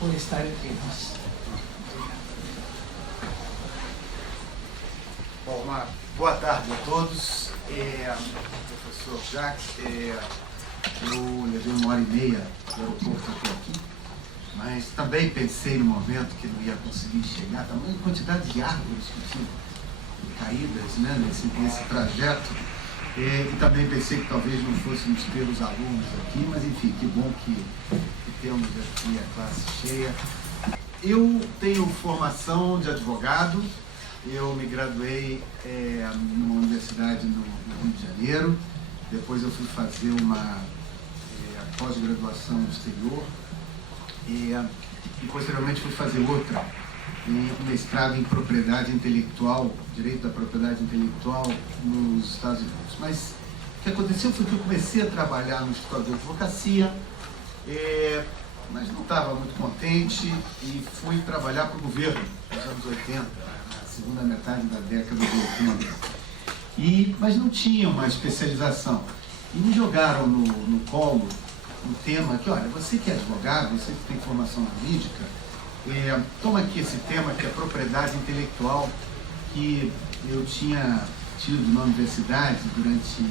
por estar entre nós. Bom, boa tarde a todos. Professor Jacques, eu levei 1h30 do aeroporto até aqui, mas também pensei no momento que não ia conseguir chegar, tamanha quantidade de árvores que tinham caídas, né, nesse trajeto, e também pensei que talvez não fôssemos ter os alunos aqui, mas enfim, que bom que temos aqui a classe cheia. Eu tenho formação de advogado. Eu me graduei numa universidade no Rio de Janeiro, depois eu fui fazer uma pós-graduação no exterior e posteriormente fui fazer outra, um mestrado em propriedade intelectual, direito da propriedade intelectual nos Estados Unidos. Mas o que aconteceu foi que eu comecei a trabalhar no escritório de advocacia, mas não estava muito contente e fui trabalhar para o governo nos anos 80. Segunda metade da década de 80. Mas não tinha uma especialização. E me jogaram no colo um tema que, olha, você que é advogado, você que tem formação jurídica, toma aqui esse tema que é propriedade intelectual, que eu tinha tido na universidade durante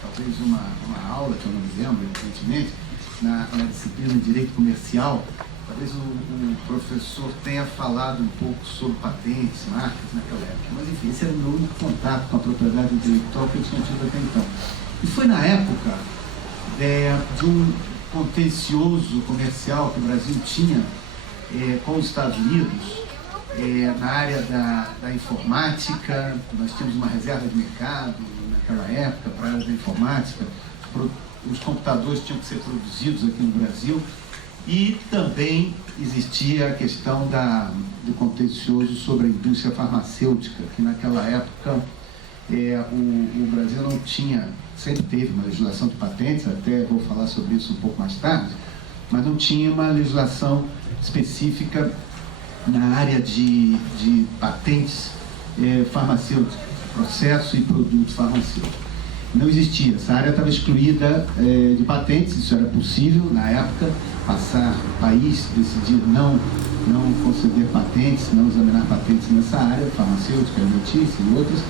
talvez uma aula, que eu não me lembro, evidentemente, na disciplina de Direito Comercial. Talvez o professor tenha falado um pouco sobre patentes, marcas naquela época, mas enfim, esse era o meu único contato com a propriedade intelectual que eu tinha tido até então. E foi na época de um contencioso comercial que o Brasil tinha com os Estados Unidos, na área da informática. Nós tínhamos uma reserva de mercado naquela época para a área da informática, os computadores tinham que ser produzidos aqui no Brasil. E também existia a questão do contencioso sobre a indústria farmacêutica, que naquela época o Brasil não tinha, sempre teve uma legislação de patentes, até vou falar sobre isso um pouco mais tarde, mas não tinha uma legislação específica na área de patentes farmacêuticas, processo e produtos farmacêuticos. Não existia, essa área estava excluída de patentes, isso era possível na época, passar o país, decidir não conceder patentes, não examinar patentes nessa área, farmacêutica, alimentícia e outras.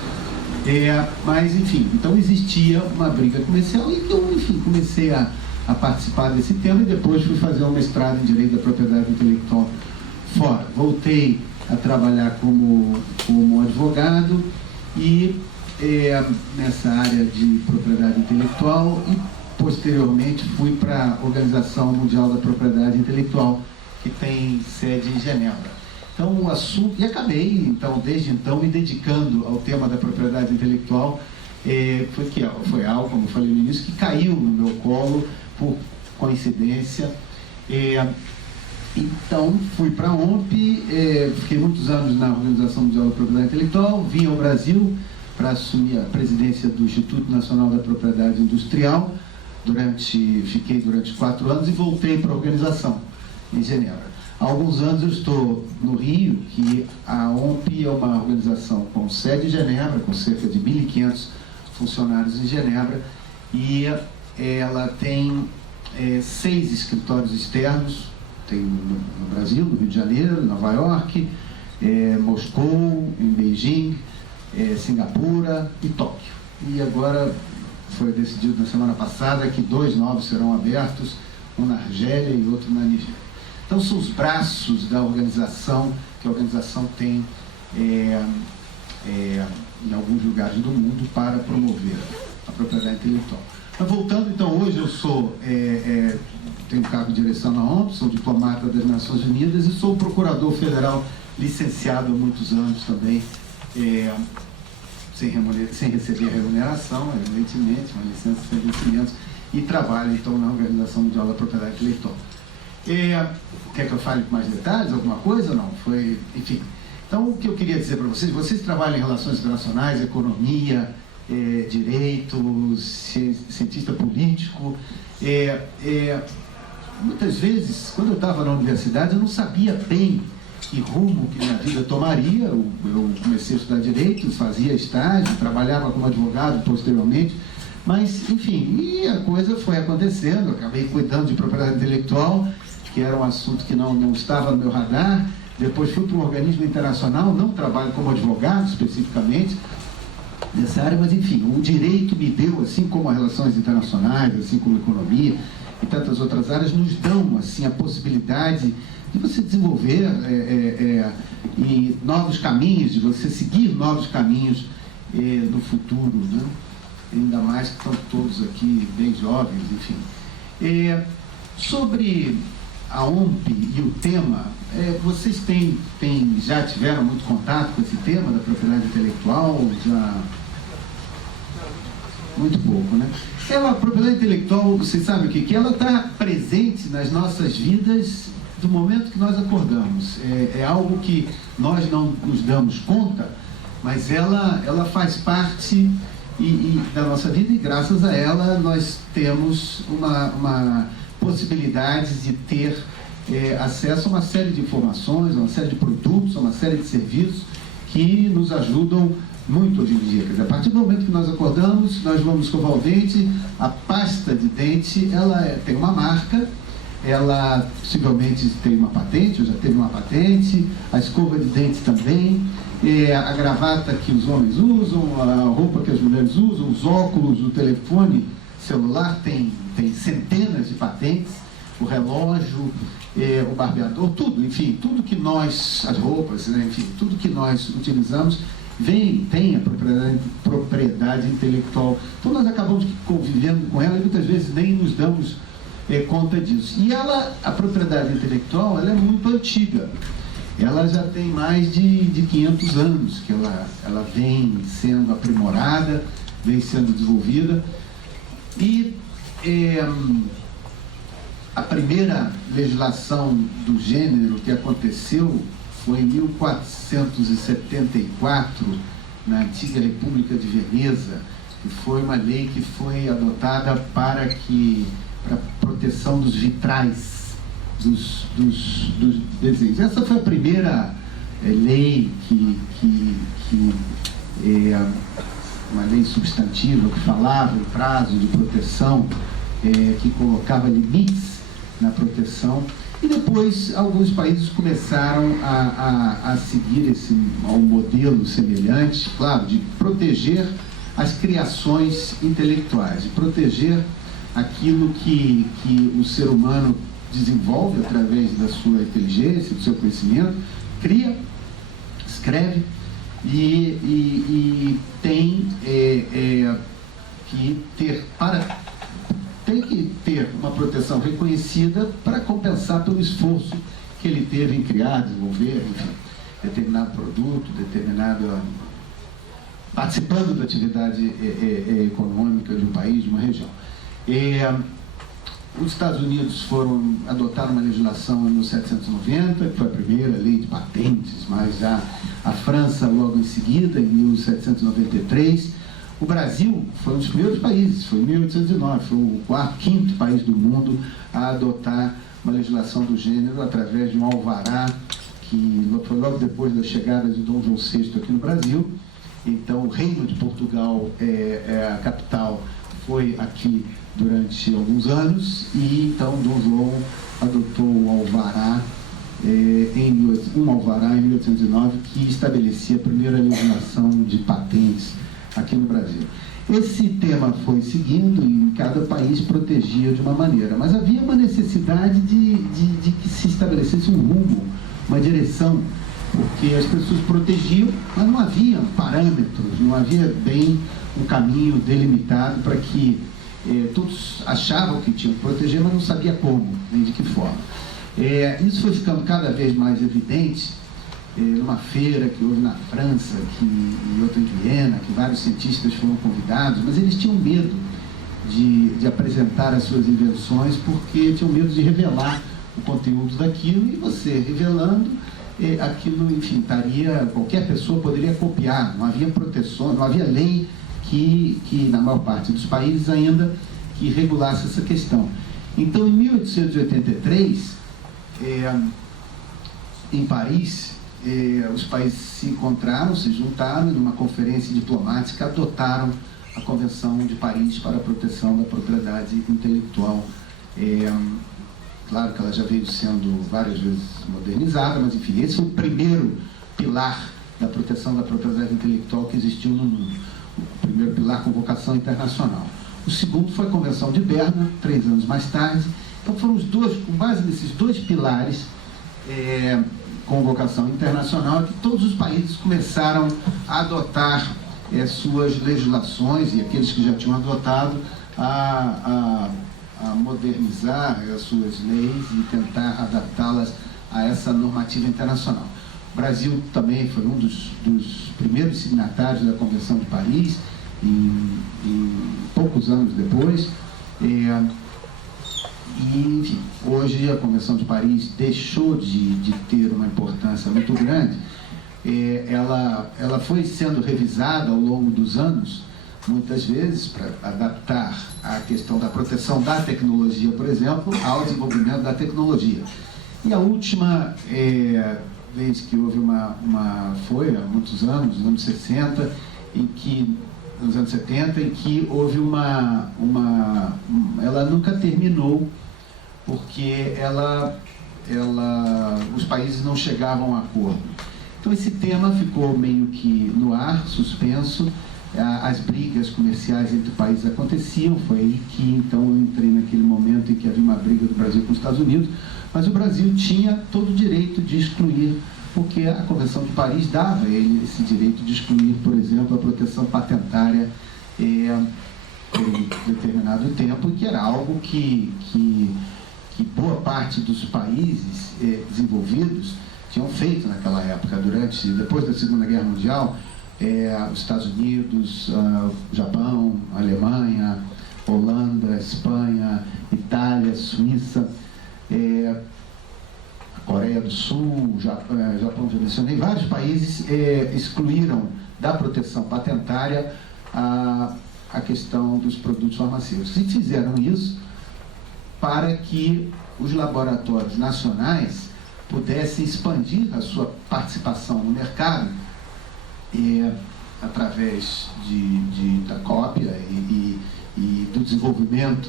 Mas, enfim, então existia uma briga comercial e eu, enfim, comecei a participar desse tema e depois fui fazer um mestrado em Direito da Propriedade Intelectual fora. Voltei a trabalhar como advogado e nessa área de propriedade intelectual e posteriormente fui para a Organização Mundial da Propriedade Intelectual, que tem sede em Genebra. Então o assunto, e acabei desde então me dedicando ao tema da propriedade intelectual, foi algo, como eu falei no início, que caiu no meu colo por coincidência. Então fui para a OMP, fiquei muitos anos na Organização Mundial da Propriedade Intelectual, vim ao Brasil para assumir a presidência do Instituto Nacional da Propriedade Industrial, fiquei durante 4 anos e voltei para a organização em Genebra. Há alguns anos eu estou no Rio, que a OMP é uma organização com sede em Genebra, com cerca de 1.500 funcionários em Genebra, e ela tem 6 escritórios externos, tem no Brasil, no Rio de Janeiro, Nova York, Moscou, em Beijing, Singapura e Tóquio. E agora foi decidido na semana passada que 2 novos serão abertos, um na Argélia e outro na Nigéria. Então são os braços da organização, que a organização tem em alguns lugares do mundo para promover a propriedade intelectual. Mas voltando, então, hoje eu tenho cargo de direção na OMP, sou diplomata das Nações Unidas e sou procurador federal licenciado há muitos anos também, sem receber remuneração, evidentemente, uma licença sem vencimentos, e trabalho, então, na Organização Mundial da Propriedade Intelectual. Quer que eu fale com mais detalhes, alguma coisa? Não, enfim. Então, o que eu queria dizer para vocês trabalham em relações internacionais, economia, direito, cientista político. Muitas vezes, quando eu estava na universidade, eu não sabia bem que rumo que minha vida tomaria. Eu comecei a estudar direito, fazia estágio, trabalhava como advogado posteriormente, mas, enfim, e a coisa foi acontecendo. Eu acabei cuidando de propriedade intelectual, que era um assunto que não estava no meu radar. Depois fui para um organismo internacional, não trabalho como advogado especificamente nessa área, mas enfim, o direito me deu, assim como as relações internacionais, assim como a economia e tantas outras áreas, nos dão assim a possibilidade de você desenvolver e novos caminhos, de você seguir novos caminhos no futuro, né? Ainda mais que estão todos aqui bem jovens, enfim. Sobre a OMP e o tema, vocês já tiveram muito contato com esse tema da propriedade intelectual? Muito pouco, né? A propriedade intelectual, vocês sabem o que é? Ela está presente nas nossas vidas do momento que nós acordamos. É algo que nós não nos damos conta, mas ela faz parte da nossa vida, e graças a ela nós temos uma possibilidade de ter acesso a uma série de informações, a uma série de produtos, a uma série de serviços que nos ajudam muito hoje em dia. Quer dizer, a partir do momento que nós acordamos, nós vamos escovar o dente, a pasta de dente, ela tem uma marca, ela possivelmente tem uma patente, ou já teve uma patente, a escova de dente também, a gravata que os homens usam, a roupa que as mulheres usam, os óculos, o telefone celular tem centenas de patentes, o relógio, o barbeador, tudo, enfim, tudo que nós, as roupas, né, enfim, tudo que nós utilizamos tem a propriedade intelectual. Então nós acabamos convivendo com ela e muitas vezes nem nos damos conta disso. E a propriedade intelectual, ela é muito antiga. Ela já tem mais de 500 anos que ela vem sendo aprimorada, vem sendo desenvolvida. E a primeira legislação do gênero que aconteceu foi em 1474, na antiga República de Veneza, que foi uma lei que foi adotada para proteção dos vitrais, dos desenhos. Essa foi a primeira lei uma lei substantiva que falava em prazo de proteção, que colocava limites na proteção. E depois alguns países começaram a seguir um modelo semelhante, claro, de proteger as criações intelectuais, de proteger aquilo que o ser humano desenvolve através da sua inteligência, do seu conhecimento, cria, escreve e tem que ter uma proteção reconhecida para compensar pelo esforço que ele teve em criar, desenvolver, enfim, determinado produto, participando da atividade econômica de um país, de uma região. Os Estados Unidos adotaram uma legislação em 1790, que foi a primeira lei de patentes, mas já a França logo em seguida, em 1793. O Brasil foi um dos primeiros países, foi em 1809, foi o quinto país do mundo a adotar uma legislação do gênero através de um alvará, que foi logo depois da chegada de Dom João VI aqui no Brasil. Então, o Reino de Portugal, a capital, foi aqui durante alguns anos, e então Dom João adotou o alvará, um alvará em 1809, que estabelecia a primeira legislação de patentes aqui no Brasil. Esse tema foi seguindo e cada país protegia de uma maneira, mas havia uma necessidade de que se estabelecesse um rumo, uma direção, porque as pessoas protegiam, mas não havia parâmetros, não havia bem um caminho delimitado para que todos achavam que tinham que proteger, mas não sabia como, nem de que forma. Isso foi ficando cada vez mais evidente numa feira que houve na França e outra em Viena, que vários cientistas foram convidados, mas eles tinham medo de apresentar as suas invenções, porque tinham medo de revelar o conteúdo daquilo, e você revelando, aquilo, enfim, qualquer pessoa poderia copiar, não havia proteção, não havia lei que na maior parte dos países ainda, que regulasse essa questão. Então, em 1883, em Paris, os países se encontraram, se juntaram numa conferência diplomática, adotaram a Convenção de Paris para a proteção da propriedade intelectual. claro que ela já veio sendo várias vezes modernizada, mas enfim, esse foi o primeiro pilar da proteção da propriedade intelectual que existiu no mundo. O primeiro pilar com vocação internacional. O segundo foi a Convenção de Berna, 3 anos mais tarde. Então foram os dois, com base nesses dois pilares, com vocação internacional, que todos os países começaram a adotar suas legislações, e aqueles que já tinham adotado, a modernizar as suas leis e tentar adaptá-las a essa normativa internacional. O Brasil também foi um dos primeiros signatários da Convenção de Paris, poucos anos depois. E, enfim, hoje a Convenção de Paris deixou de ter uma importância muito grande. Ela foi sendo revisada ao longo dos anos, muitas vezes, para adaptar a questão da proteção da tecnologia, por exemplo, ao desenvolvimento da tecnologia. E a última vez que houve foi há muitos anos, nos anos 60, nos anos 70, em que houve ela nunca terminou, porque os países não chegavam a acordo. Então esse tema ficou meio que no ar, suspenso. As brigas comerciais entre países aconteciam, foi aí que então eu entrei naquele momento em que havia uma briga do Brasil com os Estados Unidos, mas o Brasil tinha todo o direito de excluir, porque a Convenção de Paris dava a ele esse direito de excluir, por exemplo, a proteção patentária por um determinado tempo, que era algo que boa parte dos países desenvolvidos tinham feito naquela época, depois da Segunda Guerra Mundial. Os Estados Unidos, Japão, Alemanha, Holanda, Espanha, Itália, Suíça, a Coreia do Sul, Japão, já mencionei, vários países excluíram da proteção patentária a questão dos produtos farmacêuticos. E fizeram isso para que os laboratórios nacionais pudessem expandir a sua participação no mercado através da cópia e do desenvolvimento,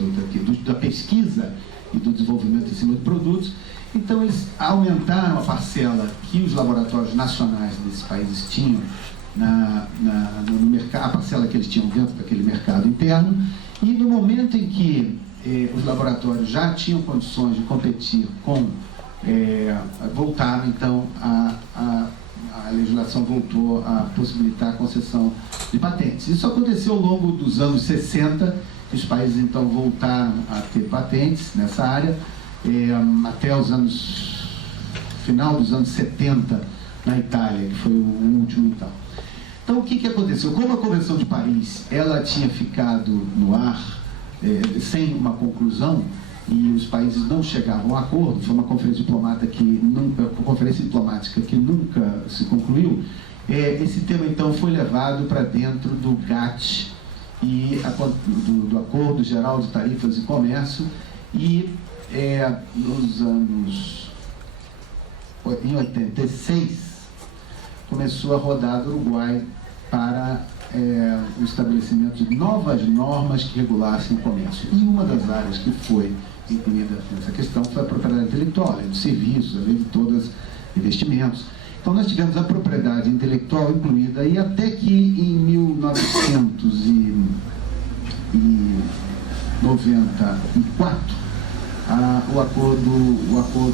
da pesquisa e do desenvolvimento em cima de produtos. Então eles aumentaram a parcela que os laboratórios nacionais desses países tinham no mercado, a parcela que eles tinham dentro daquele mercado interno, e no momento em que os laboratórios já tinham condições de competir voltaram então a legislação voltou a possibilitar a concessão de patentes. Isso aconteceu ao longo dos anos 60, que os países então voltaram a ter patentes nessa área, até final dos anos 70 na Itália, que foi o último então. Então o que aconteceu? Como a Convenção de Paris ela tinha ficado no ar sem uma conclusão, e os países não chegavam a acordo, foi uma conferência diplomática que nunca se concluiu. Esse tema então foi levado para dentro do GATT e do Acordo Geral de Tarifas e Comércio, e em 86 começou a rodar do Uruguai para o estabelecimento de novas normas que regulassem o comércio. E uma das áreas que foi incluída nessa questão foi a propriedade intelectual, além de serviços, além de todos os investimentos. Então nós tivemos a propriedade intelectual incluída, e até que em 1994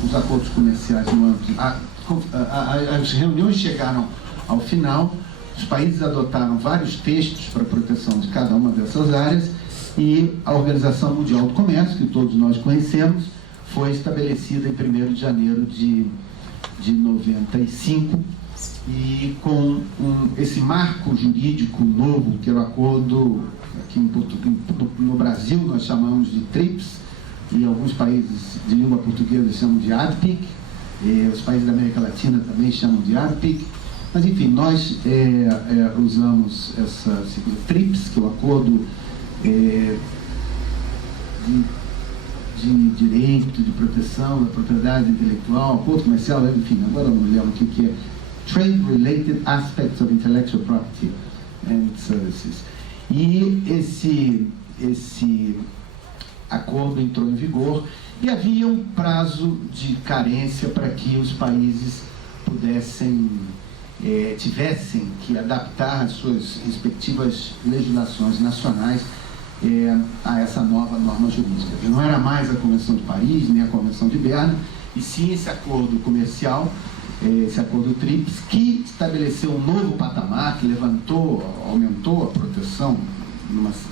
os acordos comerciais no âmbito, as reuniões chegaram ao final. Os países adotaram vários textos para a proteção de cada uma dessas áreas, e a Organização Mundial do Comércio, que todos nós conhecemos, foi estabelecida em 1º de janeiro de 95, e com esse marco jurídico novo, que era o acordo, aqui no Brasil nós chamamos de TRIPS, e alguns países de língua portuguesa chamam de ADPIC, os países da América Latina também chamam de ADPIC. Mas, enfim, nós usamos essa sigla TRIPS, que é o acordo de direito, de proteção da propriedade intelectual, acordo comercial, enfim, agora não me lembro o que é, Trade Related Aspects of Intellectual Property and Services. E esse acordo entrou em vigor, E havia um prazo de carência para que os países tivessem que adaptar as suas respectivas legislações nacionais a essa nova norma jurídica. Não era mais a Convenção de Paris, nem a Convenção de Berna, e sim esse acordo comercial, esse acordo TRIPS, que estabeleceu um novo patamar, que aumentou a proteção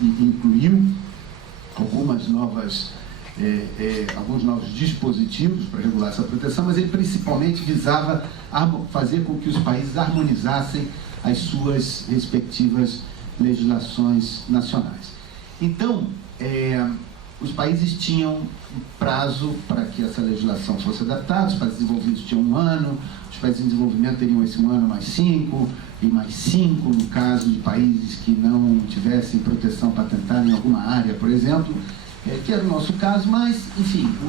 e incluiu alguns novos dispositivos para regular essa proteção, mas ele principalmente visava fazer com que os países harmonizassem as suas respectivas legislações nacionais. Então, os países tinham um prazo para que essa legislação fosse adaptada. Os países desenvolvidos tinham 1 ano, os países em desenvolvimento teriam esse 1 ano mais 5, e mais 5 no caso de países que não tivessem proteção patentária em alguma área, por exemplo, que era o nosso caso, mas, enfim, a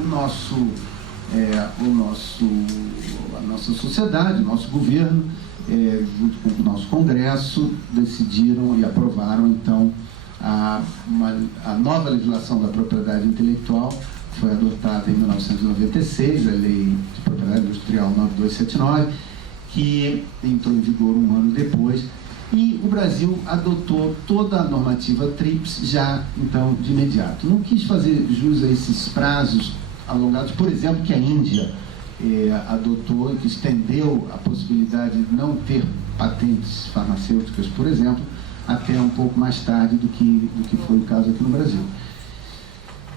nossa sociedade, o nosso governo, junto com o nosso Congresso, decidiram e aprovaram, então, a nova legislação da propriedade intelectual. Foi adotada em 1996, a Lei de Propriedade Industrial 9279, que entrou em vigor 1 ano depois, e o Brasil adotou toda a normativa TRIPS já, então, de imediato. Não quis fazer jus a esses prazos alongados, por exemplo, que a Índia adotou, que estendeu a possibilidade de não ter patentes farmacêuticas, por exemplo, até um pouco mais tarde do que foi o caso aqui no Brasil.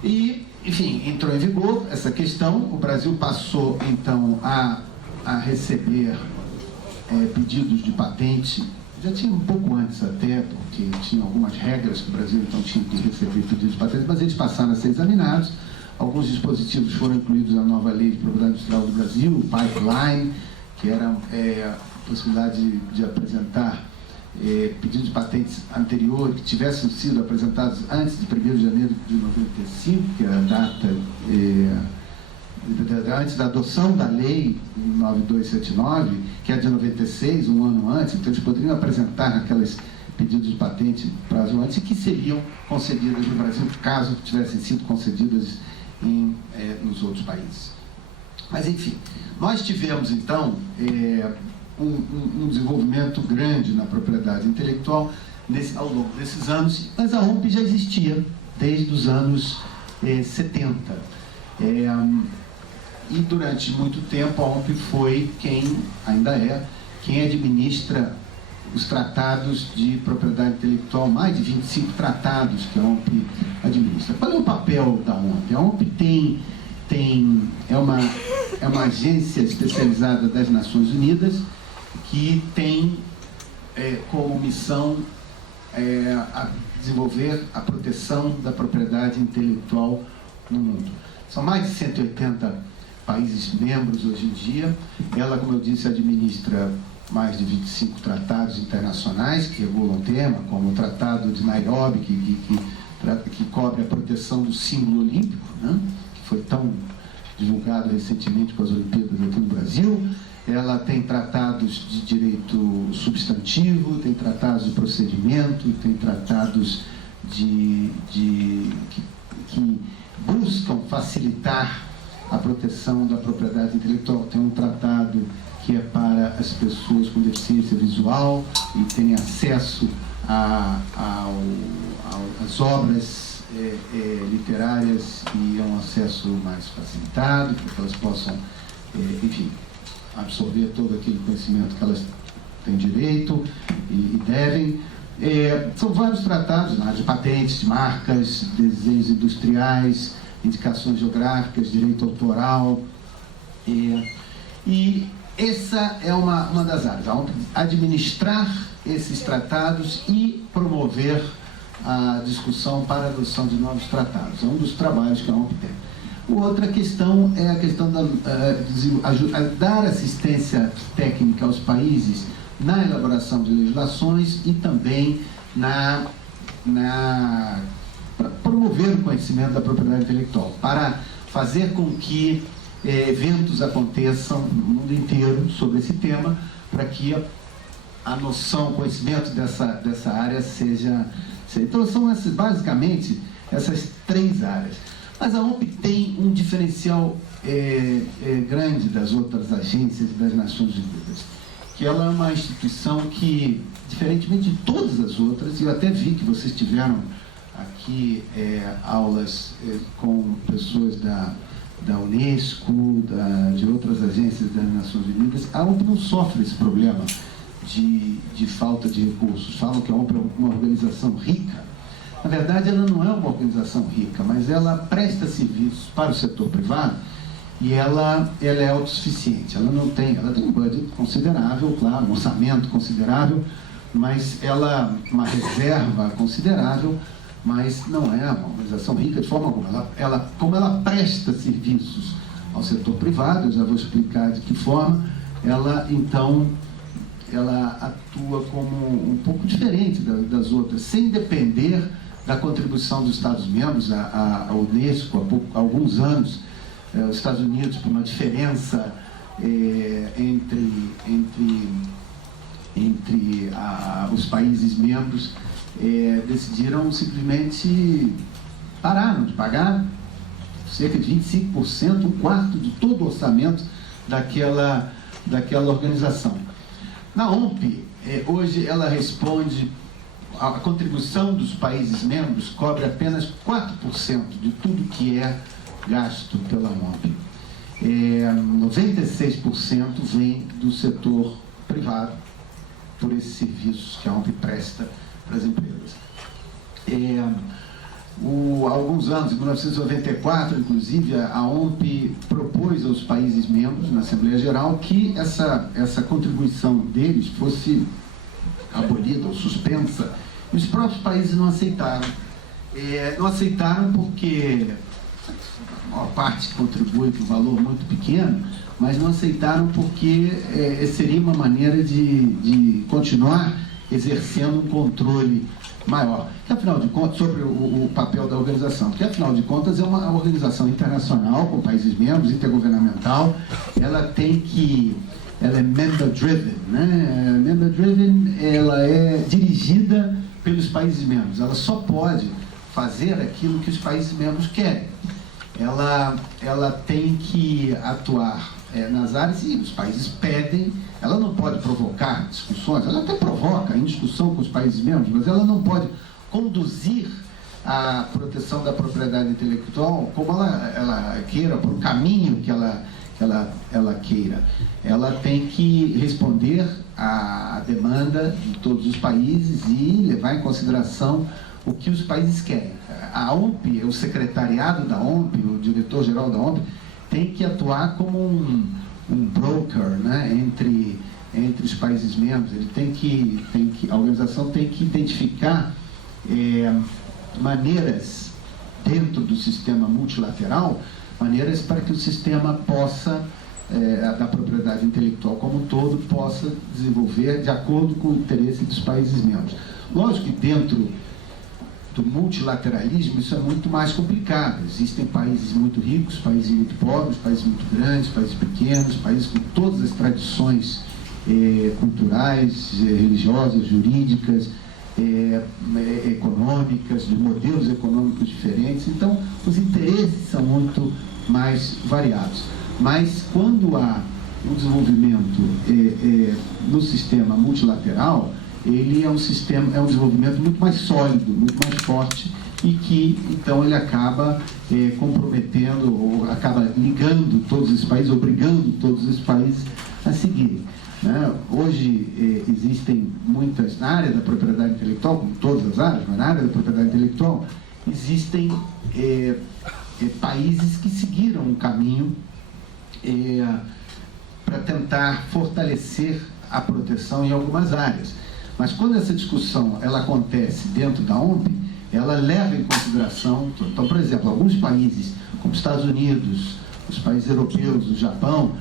E, enfim, entrou em vigor essa questão. O Brasil passou, então, a receber pedidos de patente. Já tinha um pouco antes até, porque tinha algumas regras que o Brasil, então, tinha que receber pedidos de patente, mas eles passaram a ser examinados. Alguns dispositivos foram incluídos na nova Lei de Propriedade Industrial do Brasil, o Pipeline, que era a possibilidade de apresentar pedidos de patentes anteriores que tivessem sido apresentados antes de 1º de janeiro de 95, que era a data antes da adoção da lei 9279, que é de 96, um ano antes. Então eles poderiam apresentar aqueles pedidos de patente prazo antes, e que seriam concedidas no Brasil caso tivessem sido concedidas nos outros países. Mas, enfim, nós tivemos, então, um desenvolvimento grande na propriedade intelectual ao longo desses anos, mas a OMP já existia desde os anos 70. E durante muito tempo a OMP foi ainda quem administra os tratados de propriedade intelectual, mais de 25 tratados que a OMP administra. Qual é o papel da OMP? A OMP é uma agência especializada das Nações Unidas que tem como missão a desenvolver a proteção da propriedade intelectual no mundo. São mais de 180 países membros hoje em dia. Ela, como eu disse, administra mais de 25 tratados internacionais que regulam o tema, como o Tratado de Nairobi, que cobre a proteção do símbolo olímpico, né? Que foi tão divulgado recentemente com as Olimpíadas aqui no Brasil. Ela tem tratados de direito substantivo, tem tratados de procedimento, tem tratados que buscam facilitar a proteção da propriedade intelectual. Tem um tratado que é para as pessoas com deficiência visual e tem acesso às obras literárias, e é um acesso mais facilitado, para que elas possam, enfim, absorver todo aquele conhecimento que elas têm direito e devem. São vários tratados, né, de patentes, de marcas, desenhos industriais, indicações geográficas, direito autoral. E essa é uma das áreas, administrar esses tratados e promover a discussão para a adoção de novos tratados. É um dos trabalhos que a OMP tem. Outra questão é a questão de dar assistência técnica aos países na elaboração de legislações e também para promover o conhecimento da propriedade intelectual, para fazer com que eventos aconteçam no mundo inteiro sobre esse tema, para que a noção, o conhecimento dessa área seja... Então, são basicamente essas 3 áreas. Mas a OMP tem um diferencial grande das outras agências das Nações Unidas, que ela é uma instituição que, diferentemente de todas as outras, e eu até vi que vocês tiveram aqui aulas com pessoas da Unesco, de outras agências das Nações Unidas, a OMP não sofre esse problema de falta de recursos. Falam que a OMP é uma organização rica. Na verdade, ela não é uma organização rica, mas ela presta serviços para o setor privado e ela é autossuficiente. Ela tem um budget considerável, claro, um orçamento considerável, mas uma reserva considerável, mas não é uma organização rica de forma alguma. Como ela presta serviços ao setor privado, eu já vou explicar de que forma, ela atua como um pouco diferente das outras, sem depender da contribuição dos Estados-membros. A Unesco, há alguns anos, os Estados Unidos, por uma diferença entre os países membros, decidiram simplesmente pararam de pagar cerca de 25%, um quarto de todo o orçamento daquela organização. Na OMP, hoje ela responde, a contribuição dos países membros cobre apenas 4% de tudo que é gasto pela OMP. 96% vem do setor privado, por esses serviços que a OMP presta para as empresas. Há alguns anos, em 1994, inclusive, a OMP propôs aos países membros, na Assembleia Geral, que essa contribuição deles fosse abolida ou suspensa, e os próprios países não aceitaram. Não aceitaram porque a maior parte contribui com um valor muito pequeno, mas não aceitaram porque seria uma maneira de continuar exercendo um controle maior, que, afinal de contas, sobre o papel da organização, que afinal de contas é uma organização internacional com países membros, intergovernamental. Ela é member-driven, né? Member-driven, ela é dirigida pelos países membros. Ela só pode fazer aquilo que os países membros querem. Ela tem que atuar nas áreas e os países pedem. Ela não pode provocar discussões, ela até provoca em discussão com os países membros, mas ela não pode conduzir a proteção da propriedade intelectual como ela queira, por um caminho que ela queira. Ela tem que responder à demanda de todos os países e levar em consideração o que os países querem. A OMP, o secretariado da OMP, o diretor-geral da OMP, tem que atuar como um broker, né, entre os países membros. A organização tem que identificar maneiras dentro do sistema multilateral, maneiras para que o sistema possa, da propriedade intelectual como um todo, possa desenvolver de acordo com o interesse dos países membros. Lógico que dentro do multilateralismo isso é muito mais complicado. Existem países muito ricos, países muito pobres, países muito grandes, países pequenos, países com todas as tradições culturais, religiosas, jurídicas, econômicas, de modelos econômicos diferentes. Então, os interesses são muito mais variados. Mas quando há um desenvolvimento no sistema multilateral, ele é um desenvolvimento muito mais sólido, muito mais forte, e que, então, ele acaba comprometendo, ou acaba ligando todos os países, obrigando todos os países a seguirem, né? Hoje existem muitas, na área da propriedade intelectual, como todas as áreas, mas na área da propriedade intelectual, existem países que seguiram um caminho para tentar fortalecer a proteção em algumas áreas. Mas quando essa discussão ela acontece dentro da OMP, ela leva em consideração, então, por exemplo, alguns países, como os Estados Unidos, os países europeus, o Japão,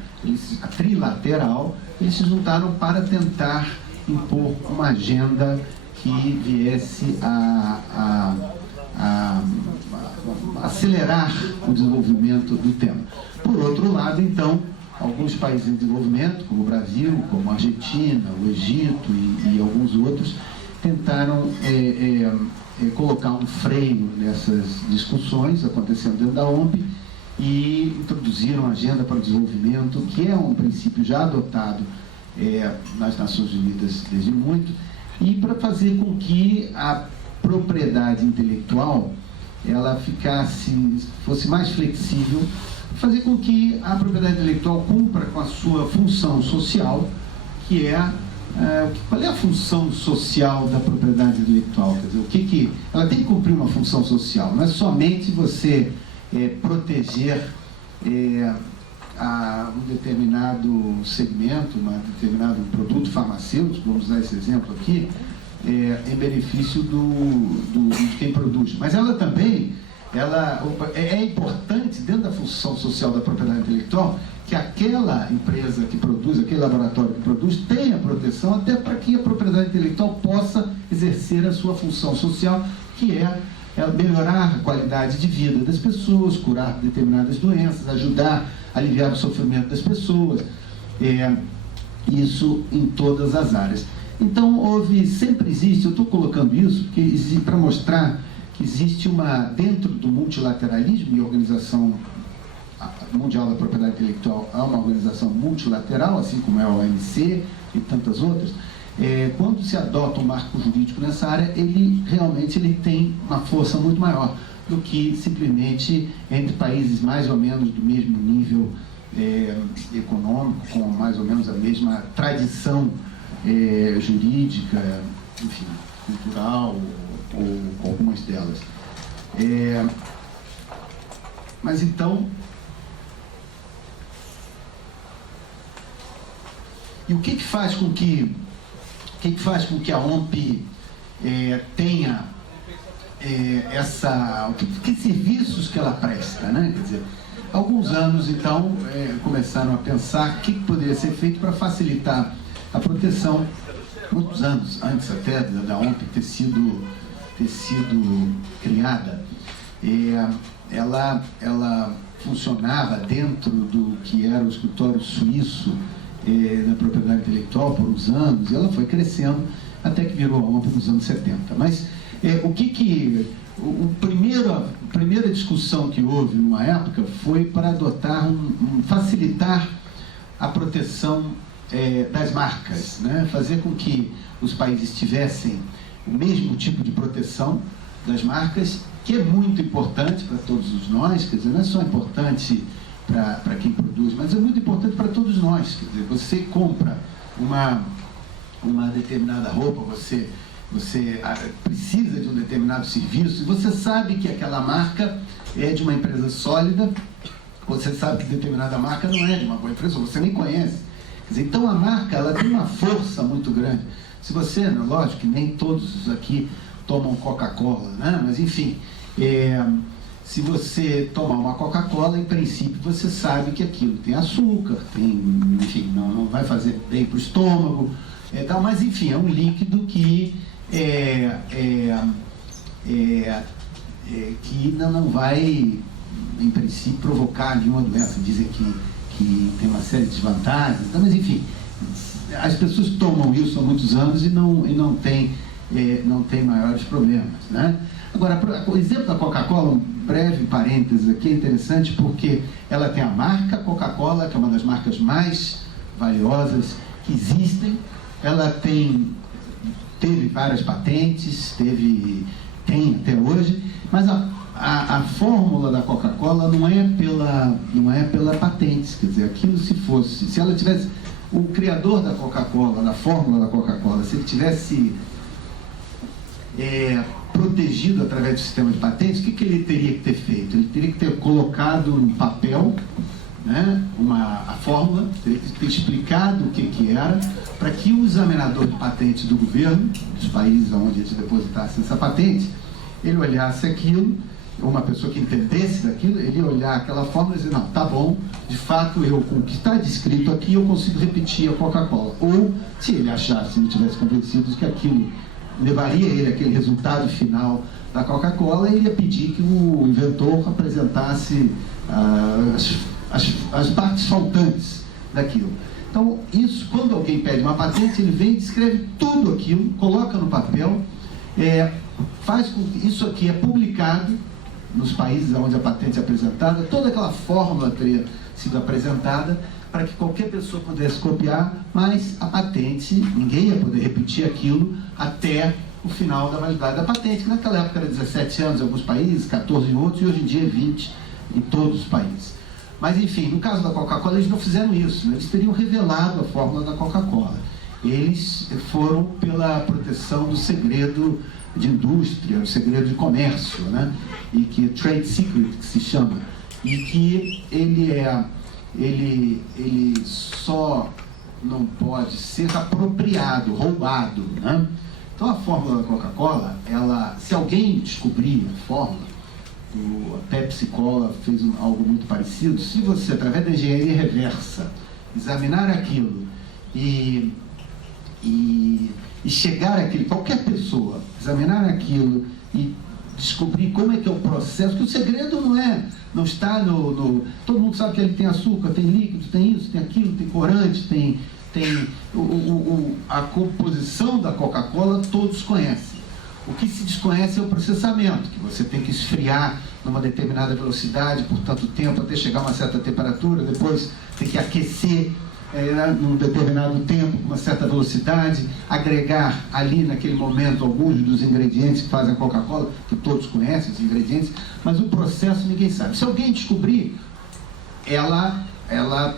a trilateral, eles se juntaram para tentar impor uma agenda que viesse a acelerar o desenvolvimento do tema. Por outro lado, então, alguns países em desenvolvimento, como o Brasil, como a Argentina, o Egito e alguns outros, tentaram colocar um freio nessas discussões acontecendo dentro da OMP e introduziram a Agenda para o Desenvolvimento, que é um princípio já adotado nas Nações Unidas desde muito, e para fazer com que a propriedade intelectual ela fosse mais flexível, fazer com que a propriedade intelectual cumpra com a sua função social, que é qual é a função social da propriedade intelectual? Quer dizer, ela tem que cumprir uma função social, não é somente você proteger um determinado segmento, um determinado produto farmacêutico, vamos usar esse exemplo aqui, em benefício de quem produz. Mas ela também é importante, dentro da função social da propriedade intelectual, que aquela empresa que produz, aquele laboratório que produz, tenha proteção até para que a propriedade intelectual possa exercer a sua função social, que é melhorar a qualidade de vida das pessoas, curar determinadas doenças, ajudar a aliviar o sofrimento das pessoas, isso em todas as áreas. Então, sempre existe, eu estou colocando isso para mostrar que existe dentro do multilateralismo, e a Organização Mundial da Propriedade Intelectual é uma organização multilateral, assim como é a OMC e tantas outras, quando se adota um marco jurídico nessa área, ele realmente tem uma força muito maior do que simplesmente entre países mais ou menos do mesmo nível econômico, com mais ou menos a mesma tradição jurídica, enfim, cultural, ou algumas delas. Mas então, e o que faz com que a OMP tenha que serviços que ela presta, né? Quer dizer, alguns anos, então, começaram a pensar o que poderia ser feito para facilitar a proteção, muitos anos antes até da OMP ter sido criada. Ela funcionava dentro do que era o escritório suíço da propriedade intelectual por uns anos, e ela foi crescendo até que virou a OMP nos anos 70. Mas a primeira discussão que houve numa época foi para adotar, facilitar a proteção das marcas, né? Fazer com que os países tivessem o mesmo tipo de proteção das marcas, que é muito importante para todos nós, quer dizer, não é só importante para quem produz, mas é muito importante para todos nós. Quer dizer, você compra uma determinada roupa, você precisa de um determinado serviço, e você sabe que aquela marca é de uma empresa sólida, você sabe que determinada marca não é de uma boa empresa, você nem conhece. Quer dizer, então a marca ela tem uma força muito grande. Se você, lógico que nem todos aqui tomam Coca-Cola, né? Mas enfim, se você tomar uma Coca-Cola, em princípio você sabe que aquilo tem açúcar, enfim, não vai fazer bem para o estômago, mas enfim, é um líquido que não vai, em princípio, provocar nenhuma doença. Dizem que tem uma série de desvantagens, mas enfim, as pessoas tomam isso há muitos anos e não tem maiores problemas, né? Agora, o exemplo da Coca-Cola, um breve parênteses aqui, é interessante porque ela tem a marca Coca-Cola, que é uma das marcas mais valiosas que existem. Ela teve várias patentes, tem até hoje, mas a fórmula da Coca-Cola não é pela patente. Quer dizer, aquilo se ela tivesse, o criador da Coca-Cola, da fórmula da Coca-Cola, se ele tivesse protegido através do sistema de patentes, o que ele teria que ter feito? Ele teria que ter colocado no papel, né, a fórmula, teria que ter explicado o que era, para que o examinador de patentes do governo, dos países onde eles depositassem essa patente, ele olhasse aquilo, uma pessoa que entendesse daquilo, ele ia olhar aquela fórmula e dizer, não, tá bom, de fato, com o que está descrito aqui, eu consigo repetir a Coca-Cola. Ou, se ele achasse, não tivesse convencido de que aquilo levaria ele àquele resultado final da Coca-Cola, ele ia pedir que o inventor apresentasse as partes faltantes daquilo. Então, isso, quando alguém pede uma patente, ele vem, descreve tudo aquilo, coloca no papel, faz com que isso aqui é publicado nos países onde a patente é apresentada, toda aquela fórmula teria sido apresentada para que qualquer pessoa pudesse copiar, mas a patente, ninguém ia poder repetir aquilo até o final da validade da patente, que naquela época era 17 anos em alguns países, 14 em outros, e hoje em dia é 20 em todos os países. Mas, enfim, no caso da Coca-Cola, eles não fizeram isso, né? Eles teriam revelado a fórmula da Coca-Cola. Eles foram pela proteção do segredo de indústria, o segredo de comércio, né? E que trade secret, que se chama, e que ele só não pode ser apropriado, roubado, né? Então a fórmula da Coca-Cola, se alguém descobrir a fórmula, a Pepsi Cola fez algo muito parecido, se você, através da engenharia reversa, examinar aquilo e chegar àquilo, qualquer pessoa, examinar aquilo e descobrir como é que é o processo, que o segredo não está todo mundo sabe que ele tem açúcar, tem líquido, tem isso, tem aquilo, tem corante, tem a composição da Coca-Cola, todos conhecem. O que se desconhece é o processamento, que você tem que esfriar numa determinada velocidade por tanto tempo até chegar a uma certa temperatura, depois tem que aquecer num determinado tempo, com uma certa velocidade, agregar ali naquele momento alguns dos ingredientes que fazem a Coca-Cola, que todos conhecem os ingredientes, mas o processo ninguém sabe. Se alguém descobrir, ela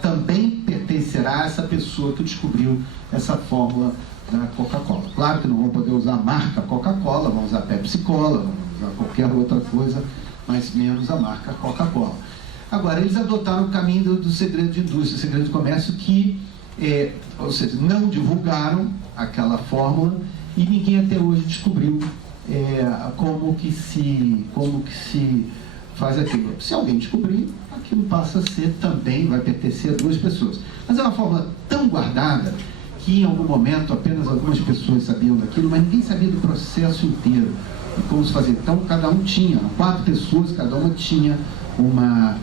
também pertencerá a essa pessoa que descobriu essa fórmula da Coca-Cola. Claro que não vão poder usar a marca Coca-Cola, vão usar Pepsi Cola, vão usar qualquer outra coisa, mas menos a marca Coca-Cola. Agora, eles adotaram o caminho do segredo de indústria, segredo de comércio, ou seja, não divulgaram aquela fórmula e ninguém até hoje descobriu como que se faz aquilo. Se alguém descobrir, aquilo passa a ser também, vai pertencer a duas pessoas. Mas é uma fórmula tão guardada que em algum momento apenas algumas pessoas sabiam daquilo, mas ninguém sabia do processo inteiro, de como se fazia. Então, cada um tinha, 4 pessoas, cada uma tinha uma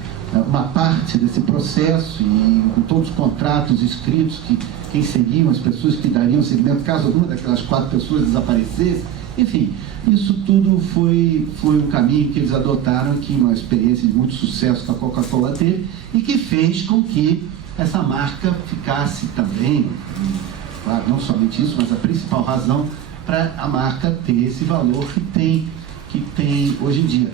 parte desse processo e com todos os contratos escritos que quem seriam as pessoas que dariam seguimento caso alguma daquelas 4 pessoas desaparecesse. Enfim, isso tudo foi um caminho que eles adotaram, que uma experiência de muito sucesso que a Coca-Cola teve e que fez com que essa marca ficasse também, claro, não somente isso, mas a principal razão para a marca ter esse valor que tem hoje em dia.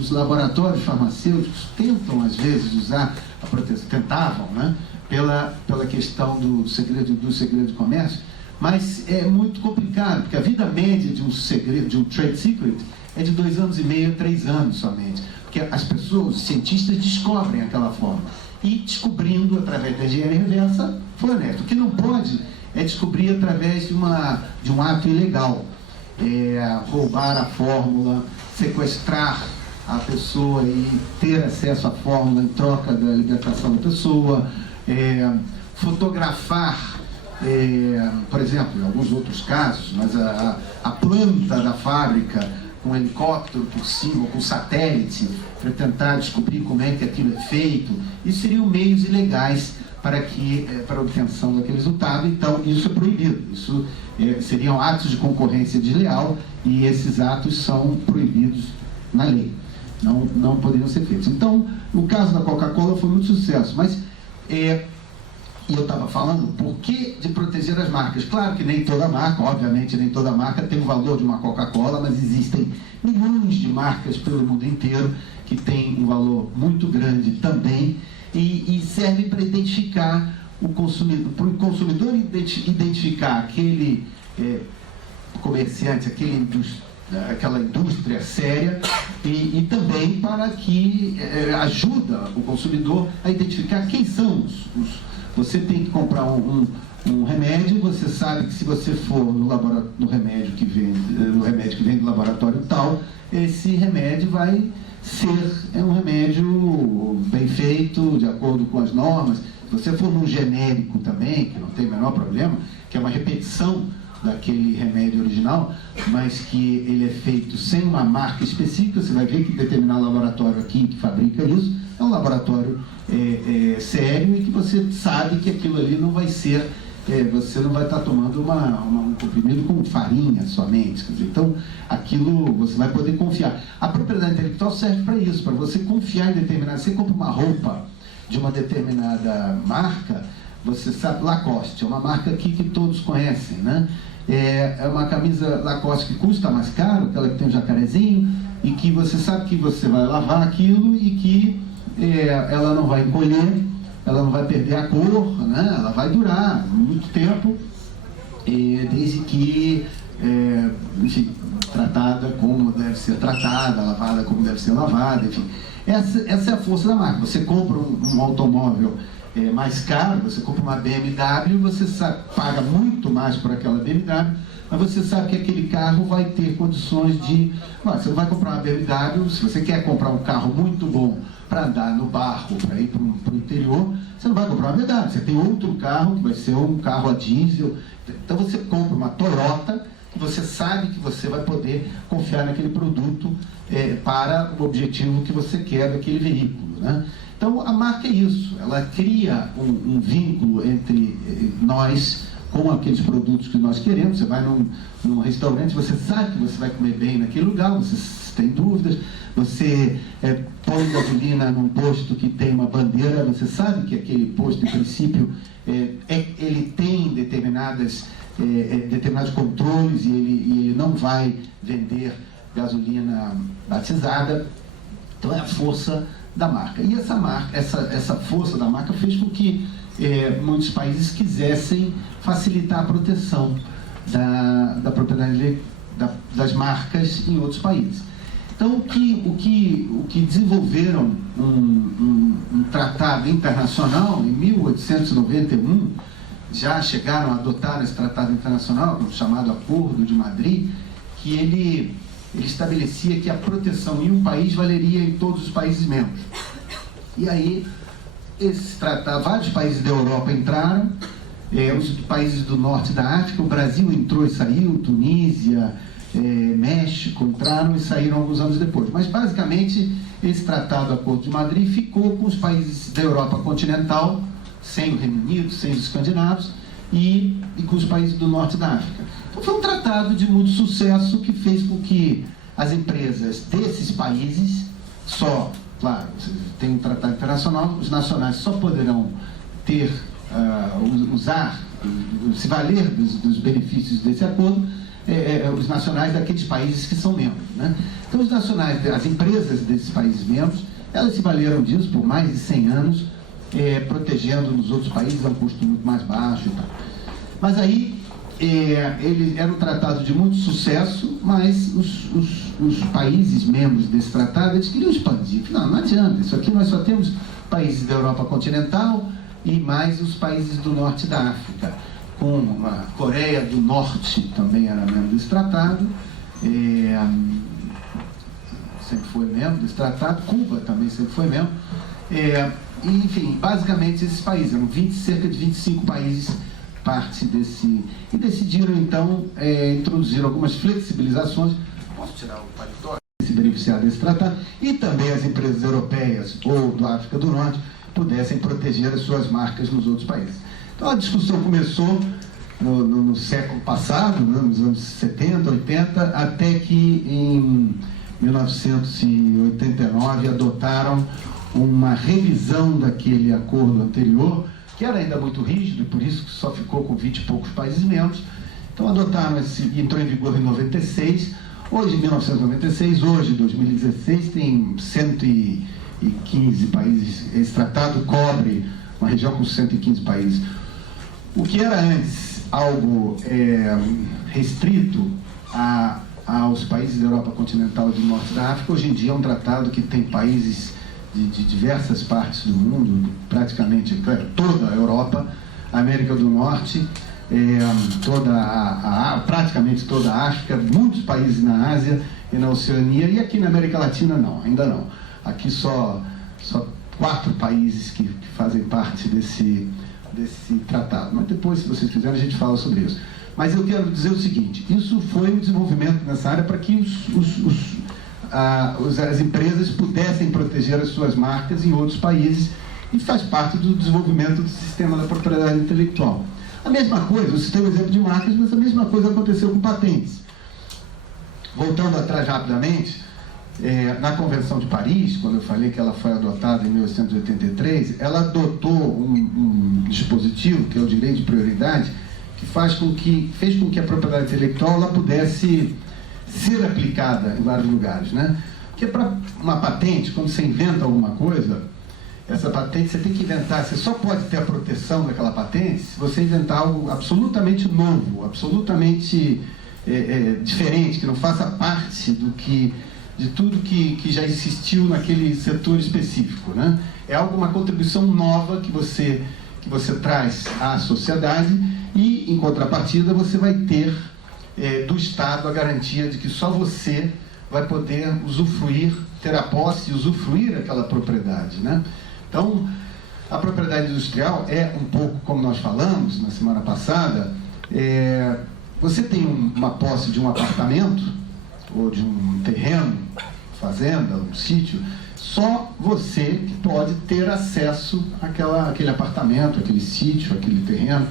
Os laboratórios farmacêuticos tentam às vezes usar a proteção, tentavam, né, pela questão do segredo de comércio, mas é muito complicado, porque a vida média de um segredo, de um trade secret, é de 2 anos e meio a 3 anos somente, porque as pessoas, os cientistas descobrem aquela forma e descobrindo através da engenharia reversa foi honesto. O que não pode é descobrir através de um ato ilegal. Roubar a fórmula, sequestrar a pessoa e ter acesso à fórmula em troca da libertação da pessoa, fotografar, por exemplo, em alguns outros casos, mas a planta da fábrica com um helicóptero por cima, ou com satélite, para tentar descobrir como é que aquilo é feito. Isso seriam meios ilegais para a obtenção daquele resultado. Então, isso é proibido. Isso seriam atos de concorrência desleal e esses atos são proibidos na lei. Não poderiam ser feitos. Então, no caso da Coca-Cola foi muito sucesso, mas e eu estava falando por que de proteger as marcas. Claro que nem toda marca, obviamente nem toda marca tem o valor de uma Coca-Cola, mas existem milhões de marcas pelo mundo inteiro que têm um valor muito grande também e serve para identificar o consumidor, para o consumidor identificar aquele comerciante, aquela indústria séria e também para que ajuda o consumidor a identificar quem são Você tem que comprar um remédio, você sabe que se você for no remédio que vem do laboratório tal, esse remédio vai ser um remédio bem feito, de acordo com as normas. Se você for num genérico também, que não tem o menor problema, que é uma repetição daquele remédio original, mas que ele é feito sem uma marca específica, você vai ver que determinado laboratório aqui que fabrica isso é um laboratório sério e que você sabe que aquilo ali não vai ser você não vai estar tomando um comprimido com farinha somente. Quer dizer, então, aquilo você vai poder confiar. A propriedade intelectual serve para isso, para você confiar em determinado... Você compra uma roupa de uma determinada marca, você sabe, Lacoste, é uma marca aqui que todos conhecem, né? É uma camisa Lacoste que custa mais caro, aquela que tem um jacarezinho, e que você sabe que você vai lavar aquilo e que ela não vai encolher, ela não vai perder a cor, né? Ela vai durar muito tempo, desde que, enfim, tratada como deve ser tratada, lavada como deve ser lavada, enfim. Essa é a força da marca. Você compra um automóvel mais caro, você compra uma BMW, você sabe, paga muito mais por aquela BMW, mas você sabe que aquele carro vai ter condições de... Você não vai comprar uma BMW, se você quer comprar um carro muito bom para andar no barro, para ir para o interior, você não vai comprar uma BMW, você tem outro carro que vai ser um carro a diesel. Então você compra uma Toyota, que você sabe que você vai poder confiar naquele produto para o objetivo que você quer daquele veículo, né? Então a marca é isso, ela cria um vínculo entre nós com aqueles produtos que nós queremos. Você vai num restaurante, você sabe que você vai comer bem naquele lugar, você tem dúvidas, você põe gasolina num posto que tem uma bandeira, você sabe que aquele posto, em princípio, ele tem determinados controles e ele não vai vender gasolina batizada. Então é a força da marca. E essa força da marca fez com que muitos países quisessem facilitar a proteção da propriedade das marcas em outros países. Então, o que desenvolveram um tratado internacional em 1891, já chegaram a adotar esse tratado internacional, chamado Acordo de Madrid, que ele estabelecia que a proteção em um país valeria em todos os países membros. E aí, esse tratado, vários países da Europa entraram, os países do norte da África, o Brasil entrou e saiu, Tunísia, México entraram e saíram alguns anos depois. Mas, basicamente, esse tratado, Acordo de Madrid, ficou com os países da Europa continental, sem o Reino Unido, sem os escandinavos, e com os países do norte da África. Então, foi um tratado de muito sucesso que fez com que as empresas desses países claro, tem um tratado internacional, os nacionais só poderão se valer dos benefícios desse acordo, os nacionais daqueles países que são membros, né? Então, os nacionais, as empresas desses países membros, elas se valeram disso por mais de 100 anos, protegendo nos outros países a um custo muito mais baixo e tal. Mas aí, ele era um tratado de muito sucesso, mas os países membros desse tratado, eles queriam expandir. Não adianta, isso aqui nós só temos países da Europa continental e mais os países do norte da África, com a Coreia do Norte também era membro desse tratado, sempre foi membro desse tratado, Cuba também sempre foi membro, enfim, basicamente esses países, eram cerca de 25 países parte desse, e decidiram então introduzir algumas flexibilizações. Posso tirar o paletó? Se beneficiar desse tratado, e também as empresas europeias ou da África do Norte pudessem proteger as suas marcas nos outros países. Então a discussão começou no século passado, né, nos anos 70, 80, até que em 1989 adotaram uma revisão daquele acordo anterior, que era ainda muito rígido, e por isso que só ficou com 20 e poucos países membros. Então adotaram entrou em vigor em 96, hoje em 1996, hoje 2016, tem 115 países, esse tratado cobre uma região com 115 países. O que era antes algo restrito aos países da Europa continental e do norte da África, hoje em dia é um tratado que tem países de diversas partes do mundo, praticamente toda a Europa, a América do Norte, praticamente toda a África, muitos países na Ásia e na Oceania, e aqui na América Latina não, ainda não. Aqui só 4 países que fazem parte desse tratado, mas depois, se vocês quiserem, a gente fala sobre isso. Mas eu quero dizer o seguinte, isso foi um desenvolvimento nessa área para que as empresas pudessem proteger as suas marcas em outros países, e faz parte do desenvolvimento do sistema da propriedade intelectual. A mesma coisa, você tem o exemplo de marcas, mas a mesma coisa aconteceu com patentes. Voltando atrás rapidamente, na Convenção de Paris, quando eu falei que ela foi adotada em 1883, ela adotou um dispositivo, que é o direito de prioridade, que fez com que a propriedade intelectual ela pudesse ser aplicada em vários lugares, né? Porque para uma patente, quando você inventa alguma coisa, essa patente você tem que inventar, você só pode ter a proteção daquela patente se você inventar algo absolutamente novo, absolutamente diferente, que não faça parte de tudo que já existiu naquele setor específico, né? É uma contribuição nova que você traz à sociedade e, em contrapartida, você vai ter do Estado a garantia de que só você vai poder usufruir, ter a posse e usufruir aquela propriedade, né? Então, a propriedade industrial é um pouco como nós falamos na semana passada. Você tem uma posse de um apartamento ou de um terreno, fazenda, um sítio, só você que pode ter acesso àquele apartamento, àquele sítio, àquele terreno,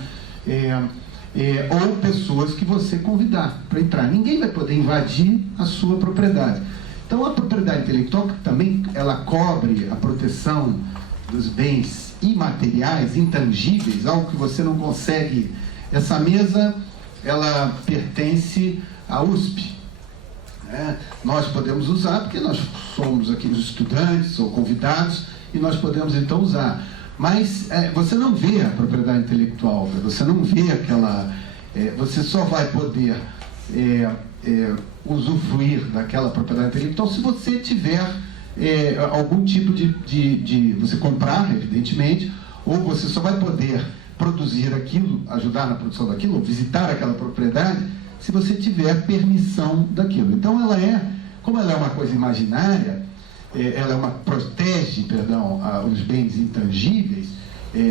ou pessoas que você convidar para entrar. Ninguém vai poder invadir a sua propriedade. Então, a propriedade intelectual também ela cobre a proteção dos bens imateriais, intangíveis, algo que você não consegue. Essa mesa, ela pertence à USP. Nós podemos usar porque nós somos aqui os estudantes ou convidados e nós podemos então usar. Mas você não vê a propriedade intelectual, você não vê aquela... você só vai poder usufruir daquela propriedade intelectual se você tiver algum tipo de você comprar, evidentemente, ou você só vai poder produzir aquilo, ajudar na produção daquilo, ou visitar aquela propriedade, se você tiver permissão daquilo. Então, como ela é uma coisa imaginária, protege, os bens intangíveis,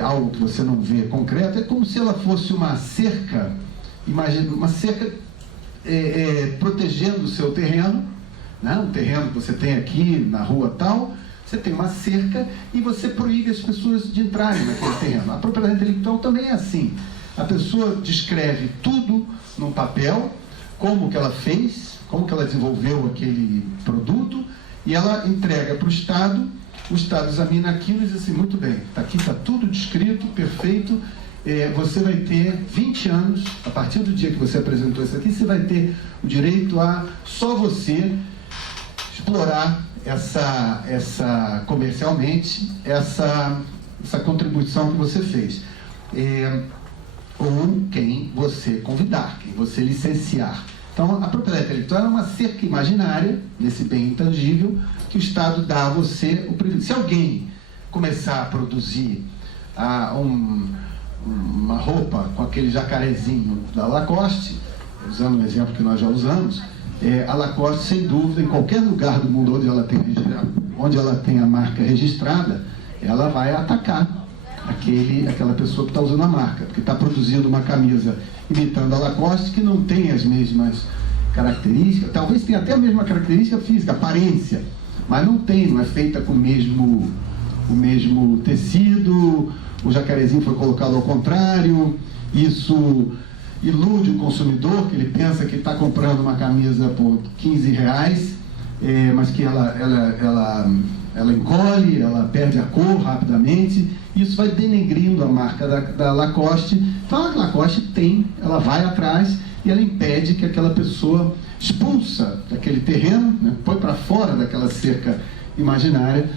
algo que você não vê concreto, é como se ela fosse uma cerca, imagina, uma cerca protegendo o seu terreno, né? Um terreno que você tem aqui na rua tal, você tem uma cerca e você proíbe as pessoas de entrarem naquele terreno. A propriedade intelectual também é assim. A pessoa descreve tudo num papel, como que ela fez, como que ela desenvolveu aquele produto, e ela entrega para o Estado examina aquilo e diz assim, muito bem, aqui está tudo descrito, perfeito, você vai ter 20 anos, a partir do dia que você apresentou isso aqui, você vai ter o direito a só você explorar comercialmente essa contribuição que você fez. Ou quem você convidar, quem você licenciar. Então, a propriedade intelectual é uma cerca imaginária, nesse bem intangível, que o Estado dá a você o privilégio. Se alguém começar a produzir uma roupa com aquele jacarezinho da Lacoste, usando um exemplo que nós já usamos, a Lacoste, sem dúvida, em qualquer lugar do mundo onde ela tem a marca registrada, ela vai atacar aquela pessoa que está usando a marca, porque está produzindo uma camisa imitando a Lacoste, que não tem as mesmas características, talvez tenha até a mesma característica física, aparência, mas não é feita com o mesmo tecido, o jacarezinho foi colocado ao contrário, isso ilude o consumidor, que ele pensa que está comprando uma camisa por R$15, mas que ela encolhe, ela perde a cor rapidamente, isso vai denegrindo a marca da Lacoste. Então a Lacoste ela vai atrás e ela impede que aquela pessoa expulsa daquele terreno, né, põe para fora daquela cerca imaginária,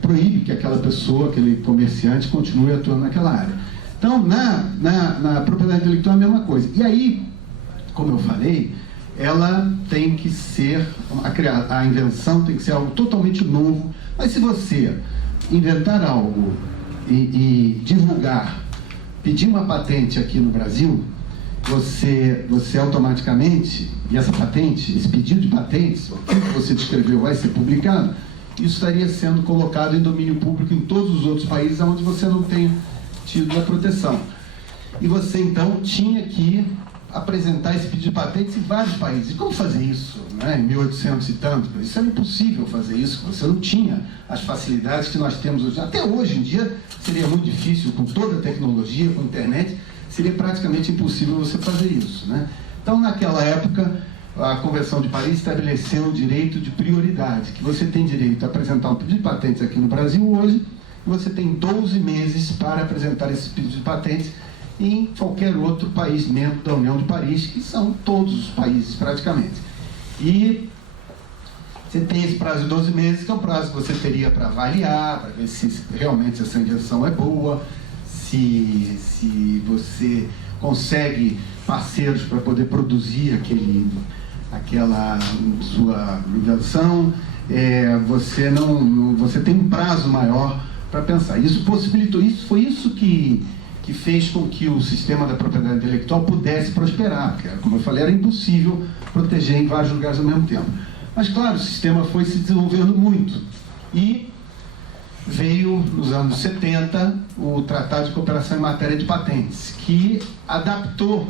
proíbe que aquela pessoa, aquele comerciante, continue atuando naquela área. Então, na propriedade intelectual é a mesma coisa. E aí, como eu falei, ela tem que ser, a invenção tem que ser algo totalmente novo, mas se você inventar algo e divulgar, pedir uma patente aqui no Brasil, você automaticamente, e essa patente, esse pedido de patentes, o que você descreveu vai ser publicado, isso estaria sendo colocado em domínio público em todos os outros países onde você não tem tido a proteção. E você, então, tinha que apresentar esse pedido de patentes em vários países. E como fazer isso, né, em 1800 e tanto? Isso era impossível fazer isso, você não tinha as facilidades que nós temos hoje. Até hoje em dia seria muito difícil, com toda a tecnologia, com a internet, seria praticamente impossível você fazer isso, né? Então, naquela época, a Convenção de Paris estabeleceu o direito de prioridade, que você tem direito a apresentar um pedido de patentes aqui no Brasil hoje, e você tem 12 meses para apresentar esse pedido de patentes em qualquer outro país membro da União de Paris, que são todos os países praticamente. E você tem esse prazo de 12 meses, que é o prazo que você teria para avaliar, para ver se realmente essa invenção é boa, se você consegue parceiros para poder produzir aquela sua invenção, você tem um prazo maior para pensar. Isso possibilitou, foi isso que fez com que o sistema da propriedade intelectual pudesse prosperar, porque, como eu falei, era impossível proteger em vários lugares ao mesmo tempo. Mas, claro, o sistema foi se desenvolvendo muito. E veio, nos anos 70, o Tratado de Cooperação em Matéria de Patentes, que adaptou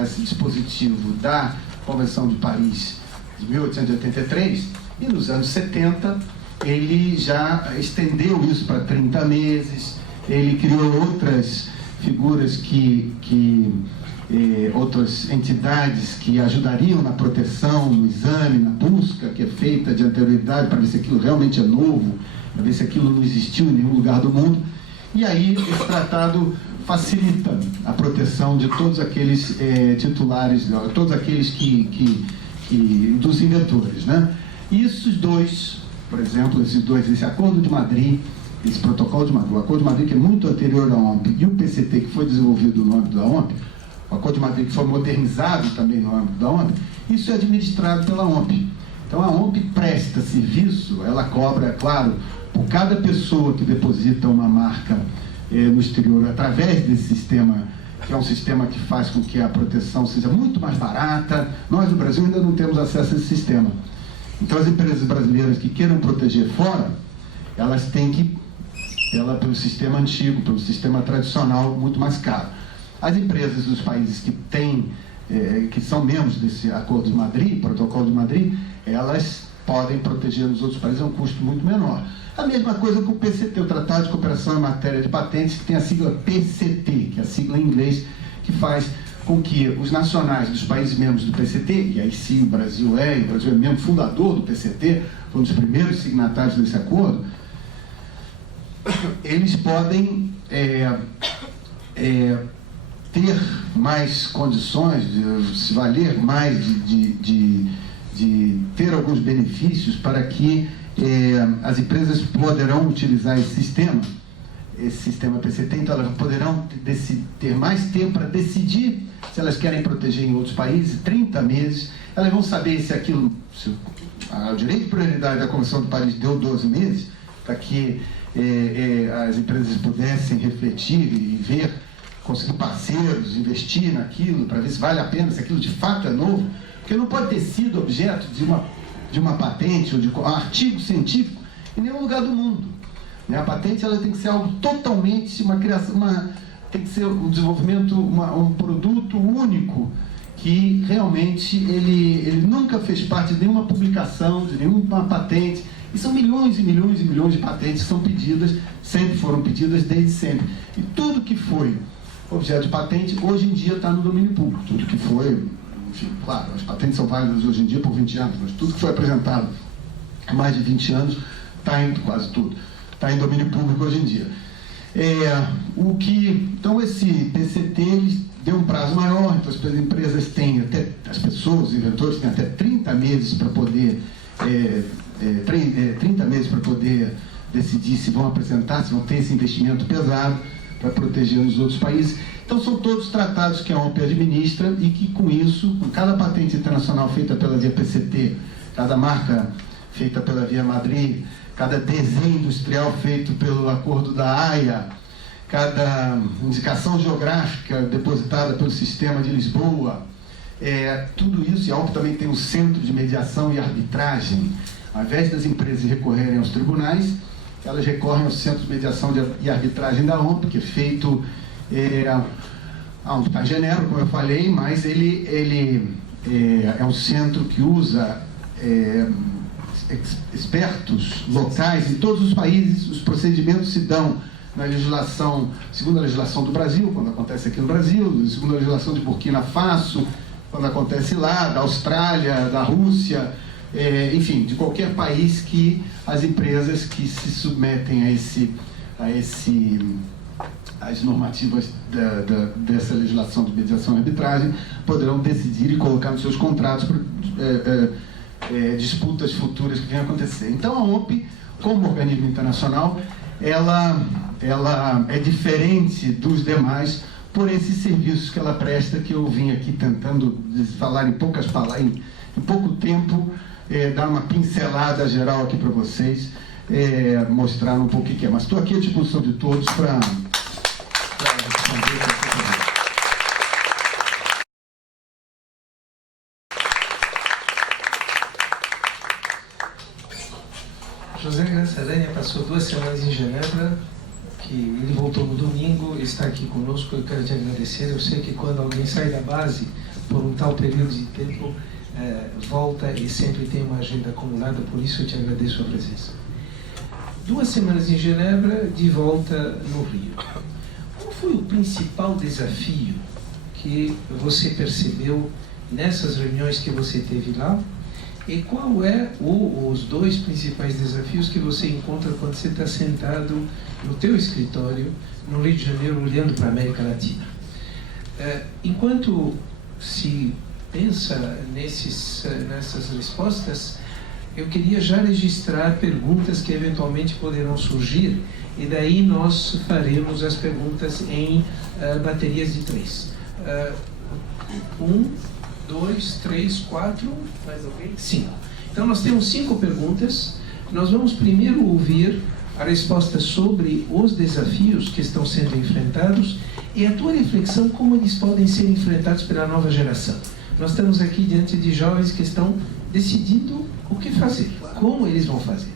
esse dispositivo da Convenção de Paris de 1883, e nos anos 70 ele já estendeu isso para 30 meses, ele criou outras figuras outras entidades que ajudariam na proteção, no exame, na busca que é feita de anterioridade, para ver se aquilo realmente é novo, para ver se aquilo não existiu em nenhum lugar do mundo. E aí esse tratado facilita a proteção de todos aqueles titulares, todos aqueles dos inventores, né? E esses dois, por exemplo, esse Acordo de Madrid, esse Protocolo de Madrid, o Acordo de Madrid, que é muito anterior à OMP, e o PCT, que foi desenvolvido no âmbito da OMP, o Acordo de Madrid, que foi modernizado também no âmbito da OMP, isso é administrado pela OMP. Então a OMP presta serviço, ela cobra, é claro, por cada pessoa que deposita uma marca no exterior, através desse sistema, que é um sistema que faz com que a proteção seja muito mais barata. Nós, no Brasil, ainda não temos acesso a esse sistema. Então, as empresas brasileiras que queiram proteger fora, elas têm que, pelo sistema antigo, pelo sistema tradicional, muito mais caro. As empresas dos países que são membros desse Acordo de Madrid, Protocolo de Madrid, elas podem proteger nos outros países a um custo muito menor. A mesma coisa com o PCT, o Tratado de Cooperação em Matéria de Patentes, que tem a sigla PCT, que é a sigla em inglês, que faz com que os nacionais dos países membros do PCT, e aí sim o Brasil é membro fundador do PCT, foi um dos primeiros signatários desse acordo, eles podem ter mais condições, de se valer mais de ter alguns benefícios para que as empresas poderão utilizar esse sistema PCT, então elas poderão ter mais tempo para decidir se elas querem proteger em outros países, 30 meses, elas vão saber se o direito de prioridade da Convenção de Paris deu 12 meses, para que as empresas pudessem refletir e ver, conseguir parceiros, investir naquilo, para ver se vale a pena, se aquilo de fato é novo, porque não pode ter sido objeto de uma patente ou de um artigo científico em nenhum lugar do mundo. A patente ela tem que ser algo totalmente, uma criação, tem que ser um desenvolvimento, um produto único, que realmente ele nunca fez parte de nenhuma publicação, de nenhuma patente. E são milhões e milhões e milhões de patentes que são pedidas, sempre foram pedidas desde sempre. E tudo que foi objeto de patente, hoje em dia está no domínio público. Tudo que foi, enfim, claro, as patentes são válidas hoje em dia por 20 anos, mas tudo que foi apresentado há mais de 20 anos, quase tudo, está em domínio público hoje em dia. Então esse PCT ele deu um prazo maior, então as empresas têm as pessoas, os inventores têm até 30 meses para poder 30 meses para poder decidir se vão apresentar, se vão ter esse investimento pesado para proteger os outros países. Então são todos tratados que a OMP administra e que com isso, com cada patente internacional feita pela via PCT, cada marca feita pela via Madrid, cada desenho industrial feito pelo Acordo da Haia, cada indicação geográfica depositada pelo Sistema de Lisboa, tudo isso, e a OMP também tem um centro de mediação e arbitragem. Ao invés das empresas recorrerem aos tribunais, elas recorrem ao Centro de Mediação e Arbitragem da OMP, que é feito Está em Genebra, como eu falei, mas ele é um centro que usa expertos locais em todos os países. Os procedimentos se dão na legislação, segundo a legislação do Brasil, quando acontece aqui no Brasil, segundo a legislação de Burkina Faso, quando acontece lá, da Austrália, da Rússia, enfim, de qualquer país que as empresas que se submetem às normativas dessa legislação de mediação e arbitragem poderão decidir e colocar nos seus contratos disputas futuras que venham a acontecer. Então, a OMP, como organismo internacional, ela é diferente dos demais por esses serviços que ela presta, que eu vim aqui tentando falar em poucas palavras, em pouco tempo, dar uma pincelada geral aqui para vocês, mostrar um pouco o que é. Mas estou aqui à disposição de todos para responder essa pergunta. José Graça Aranha passou 2 semanas em Genebra, que ele voltou no domingo, está aqui conosco. Eu quero te agradecer. Eu sei que quando alguém sai da base por um tal período de tempo, volta e sempre tem uma agenda acumulada, por isso eu te agradeço a presença. 2 semanas em Genebra, de volta no Rio. Qual foi o principal desafio que você percebeu nessas reuniões que você teve lá? E qual os 2 principais desafios que você encontra quando você está sentado no teu escritório no Rio de Janeiro, olhando para a América Latina? Enquanto se pensa nessas respostas, eu queria já registrar perguntas que eventualmente poderão surgir, e daí nós faremos as perguntas em baterias de 3. 1, 2, 3, 4, mais alguém? 5. Então nós temos 5 perguntas. Nós vamos primeiro ouvir a resposta sobre os desafios que estão sendo enfrentados e a tua reflexão como eles podem ser enfrentados pela nova geração. Nós estamos aqui diante de jovens que estão decidindo o que fazer, como eles vão fazer.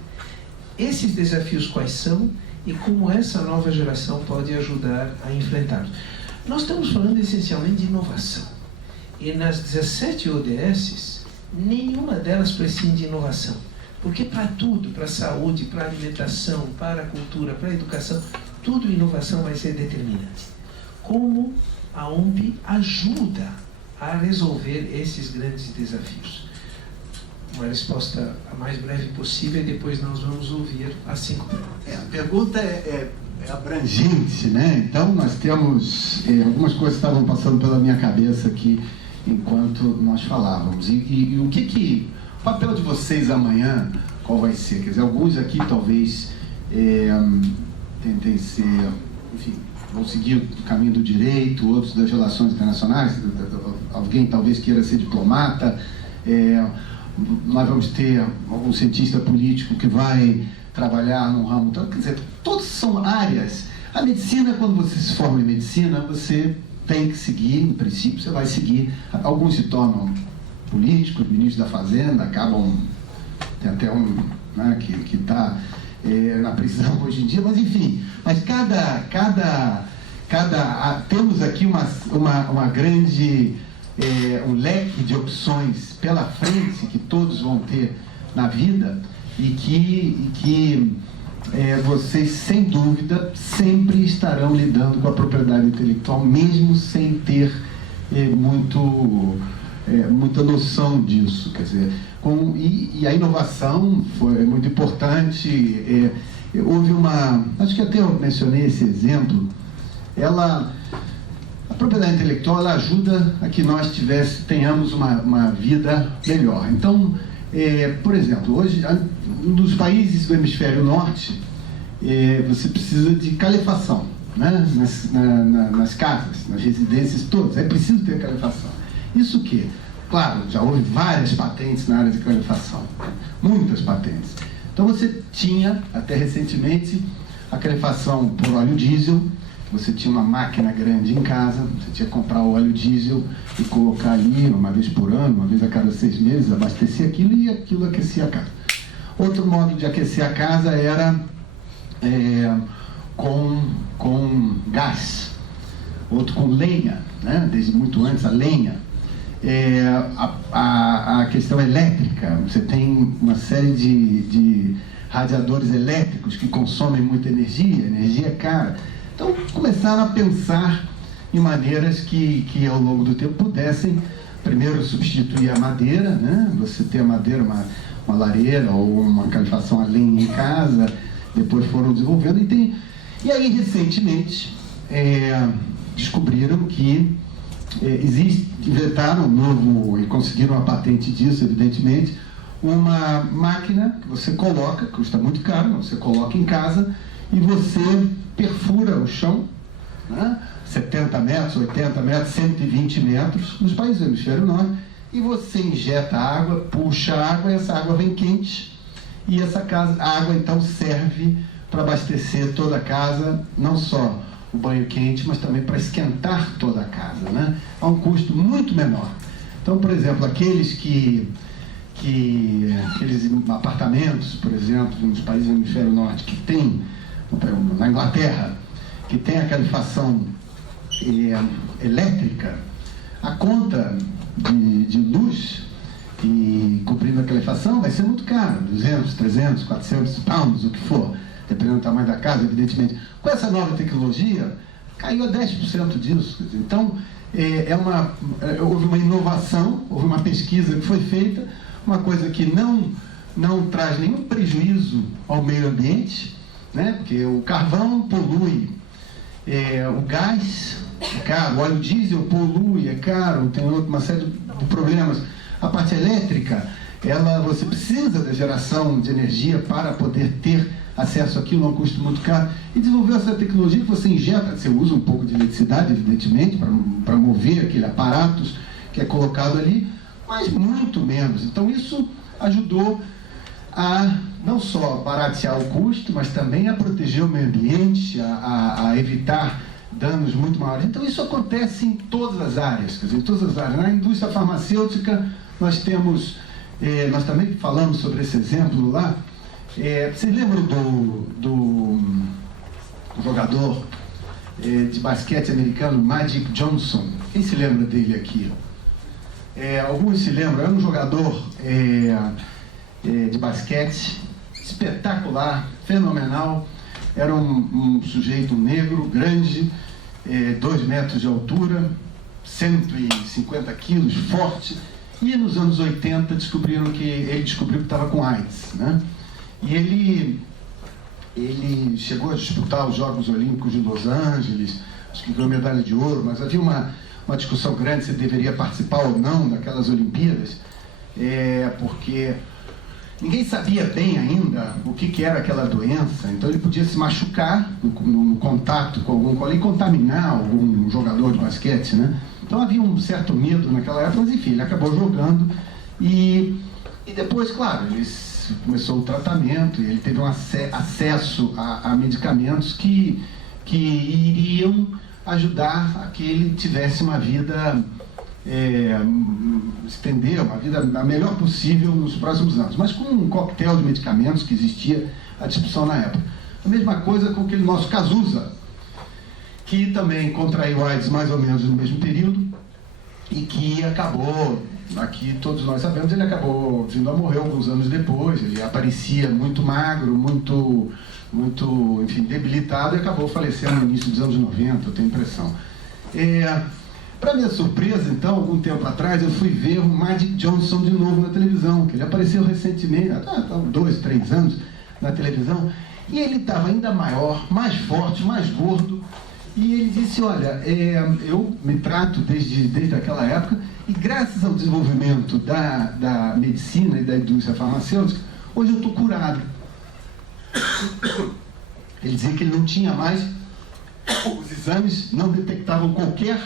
Esses desafios quais são e como essa nova geração pode ajudar a enfrentá-los. Nós estamos falando essencialmente de inovação. E nas 17 ODS, nenhuma delas prescinde de inovação. Porque para tudo, para a saúde, para a alimentação, para a cultura, para a educação, tudo inovação vai ser determinante. Como a OMP ajuda a resolver esses grandes desafios? Uma resposta a mais breve possível, e depois nós vamos ouvir as 5 perguntas. A pergunta é abrangente, né? Então nós temos algumas coisas que estavam passando pela minha cabeça aqui enquanto nós falávamos. E o o papel de vocês amanhã, qual vai ser? Quer dizer, alguns aqui talvez tentem ser, enfim, vão seguir o caminho do direito, outros das relações internacionais, alguém talvez queira ser diplomata, nós vamos ter algum cientista político que vai trabalhar no ramo. Então, quer dizer, todas são áreas. A medicina, quando você se forma em medicina, você tem que seguir, no princípio, você vai seguir. Alguns se tornam políticos, ministros da Fazenda, acabam, tem até um, né, que está na prisão hoje em dia, mas enfim, mas temos aqui uma grande, um leque de opções pela frente que todos vão ter na vida e que vocês, sem dúvida, sempre estarão lidando com a propriedade intelectual, mesmo sem ter muita noção disso. Quer dizer, e a inovação é muito importante. Houve acho que até eu mencionei esse exemplo, a propriedade intelectual ela ajuda a que nós tenhamos uma vida melhor. Então, por exemplo, hoje, nos países do hemisfério norte, você precisa de calefação, né? nas casas, nas residências todas, é preciso ter calefação. Isso que, claro, já houve várias patentes na área de calefação, muitas patentes. Então você tinha, até recentemente, a calefação por óleo diesel. Você tinha uma máquina grande em casa, você tinha que comprar o óleo diesel e colocar ali uma vez por ano, uma vez a cada 6 meses, abastecer aquilo e aquilo aquecia a casa. Outro modo de aquecer a casa era com gás. outro com lenha, né? Desde muito antes a lenha. A questão elétrica, você tem uma série de radiadores elétricos que consomem muita energia é cara. Então começaram a pensar em maneiras que ao longo do tempo pudessem primeiro substituir a madeira, né? Você ter a madeira, uma lareira ou uma calefação a lenha em casa, depois foram desenvolvendo e aí recentemente descobriram que inventaram um novo e conseguiram a patente disso, evidentemente, uma máquina que você coloca, custa muito caro, você coloca em casa e você perfura o chão, né? 70 metros, 80 metros, 120 metros nos países do hemisfério norte, e você injeta água, puxa a água, e essa água vem quente, e a água então serve para abastecer toda a casa, não só o banho quente, mas também para esquentar toda a casa, né? A um custo muito menor. Então, por exemplo, aqueles aqueles apartamentos, por exemplo, nos países do hemisfério norte, que tem, na Inglaterra, que tem a calefação elétrica, a conta de luz e cobrindo a calefação vai ser muito cara, 200, 300, 400 pounds, o que for, dependendo do tamanho da casa, evidentemente. Com essa nova tecnologia, caiu a 10% disso. Então, houve uma inovação, houve uma pesquisa que foi feita, uma coisa que não traz nenhum prejuízo ao meio ambiente, né? Porque o carvão polui, o gás é caro, o óleo diesel polui, é caro, tem uma série de problemas. A parte elétrica, você precisa da geração de energia para poder ter acesso àquilo a um custo muito caro, e desenvolveu essa tecnologia que você injeta, você usa um pouco de eletricidade, evidentemente, para mover aquele aparatos que é colocado ali, mas muito menos. Então isso ajudou a não só baratear o custo, mas também a proteger o meio ambiente, a evitar danos muito maiores. Então isso acontece em todas as áreas, quer dizer, em todas as áreas. Na indústria farmacêutica nós também falamos sobre esse exemplo lá. Vocês lembram do jogador de basquete americano Magic Johnson? Quem se lembra dele aqui? Alguns se lembram, era um jogador de basquete espetacular, fenomenal. Era um sujeito negro, grande, 2 metros de altura, 150 quilos, forte. E nos anos 80 ele descobriu que estava com AIDS, né? E ele chegou a disputar os Jogos Olímpicos de Los Angeles, acho que ganhou medalha de ouro, mas havia uma discussão grande se ele deveria participar ou não daquelas Olimpíadas, porque ninguém sabia bem ainda o que era aquela doença, então ele podia se machucar no contato com algum colega e contaminar algum jogador de basquete, né? Então havia um certo medo naquela época, mas enfim, ele acabou jogando e depois, claro, ele começou o tratamento e ele teve um acesso a medicamentos que iriam ajudar a que ele tivesse uma vida, estender uma vida a melhor possível nos próximos anos, mas com um coquetel de medicamentos que existia à disposição na época. A mesma coisa com aquele nosso Cazuza, que também contraiu AIDS mais ou menos no mesmo período e que acabou, aqui todos nós sabemos, ele acabou vindo a morrer alguns anos depois. Ele aparecia muito magro, muito, enfim, debilitado, e acabou falecendo no início dos anos 90, eu tenho impressão. Para minha surpresa, então, algum tempo atrás, eu fui ver o Magic Johnson de novo na televisão, que ele apareceu recentemente, há 2, 3 anos na televisão, e ele estava ainda maior, mais forte, mais gordo, e ele disse: olha, eu me trato desde aquela época, e graças ao desenvolvimento da medicina e da indústria farmacêutica, hoje eu estou curado. Ele dizia que ele não tinha mais, os exames não detectavam qualquer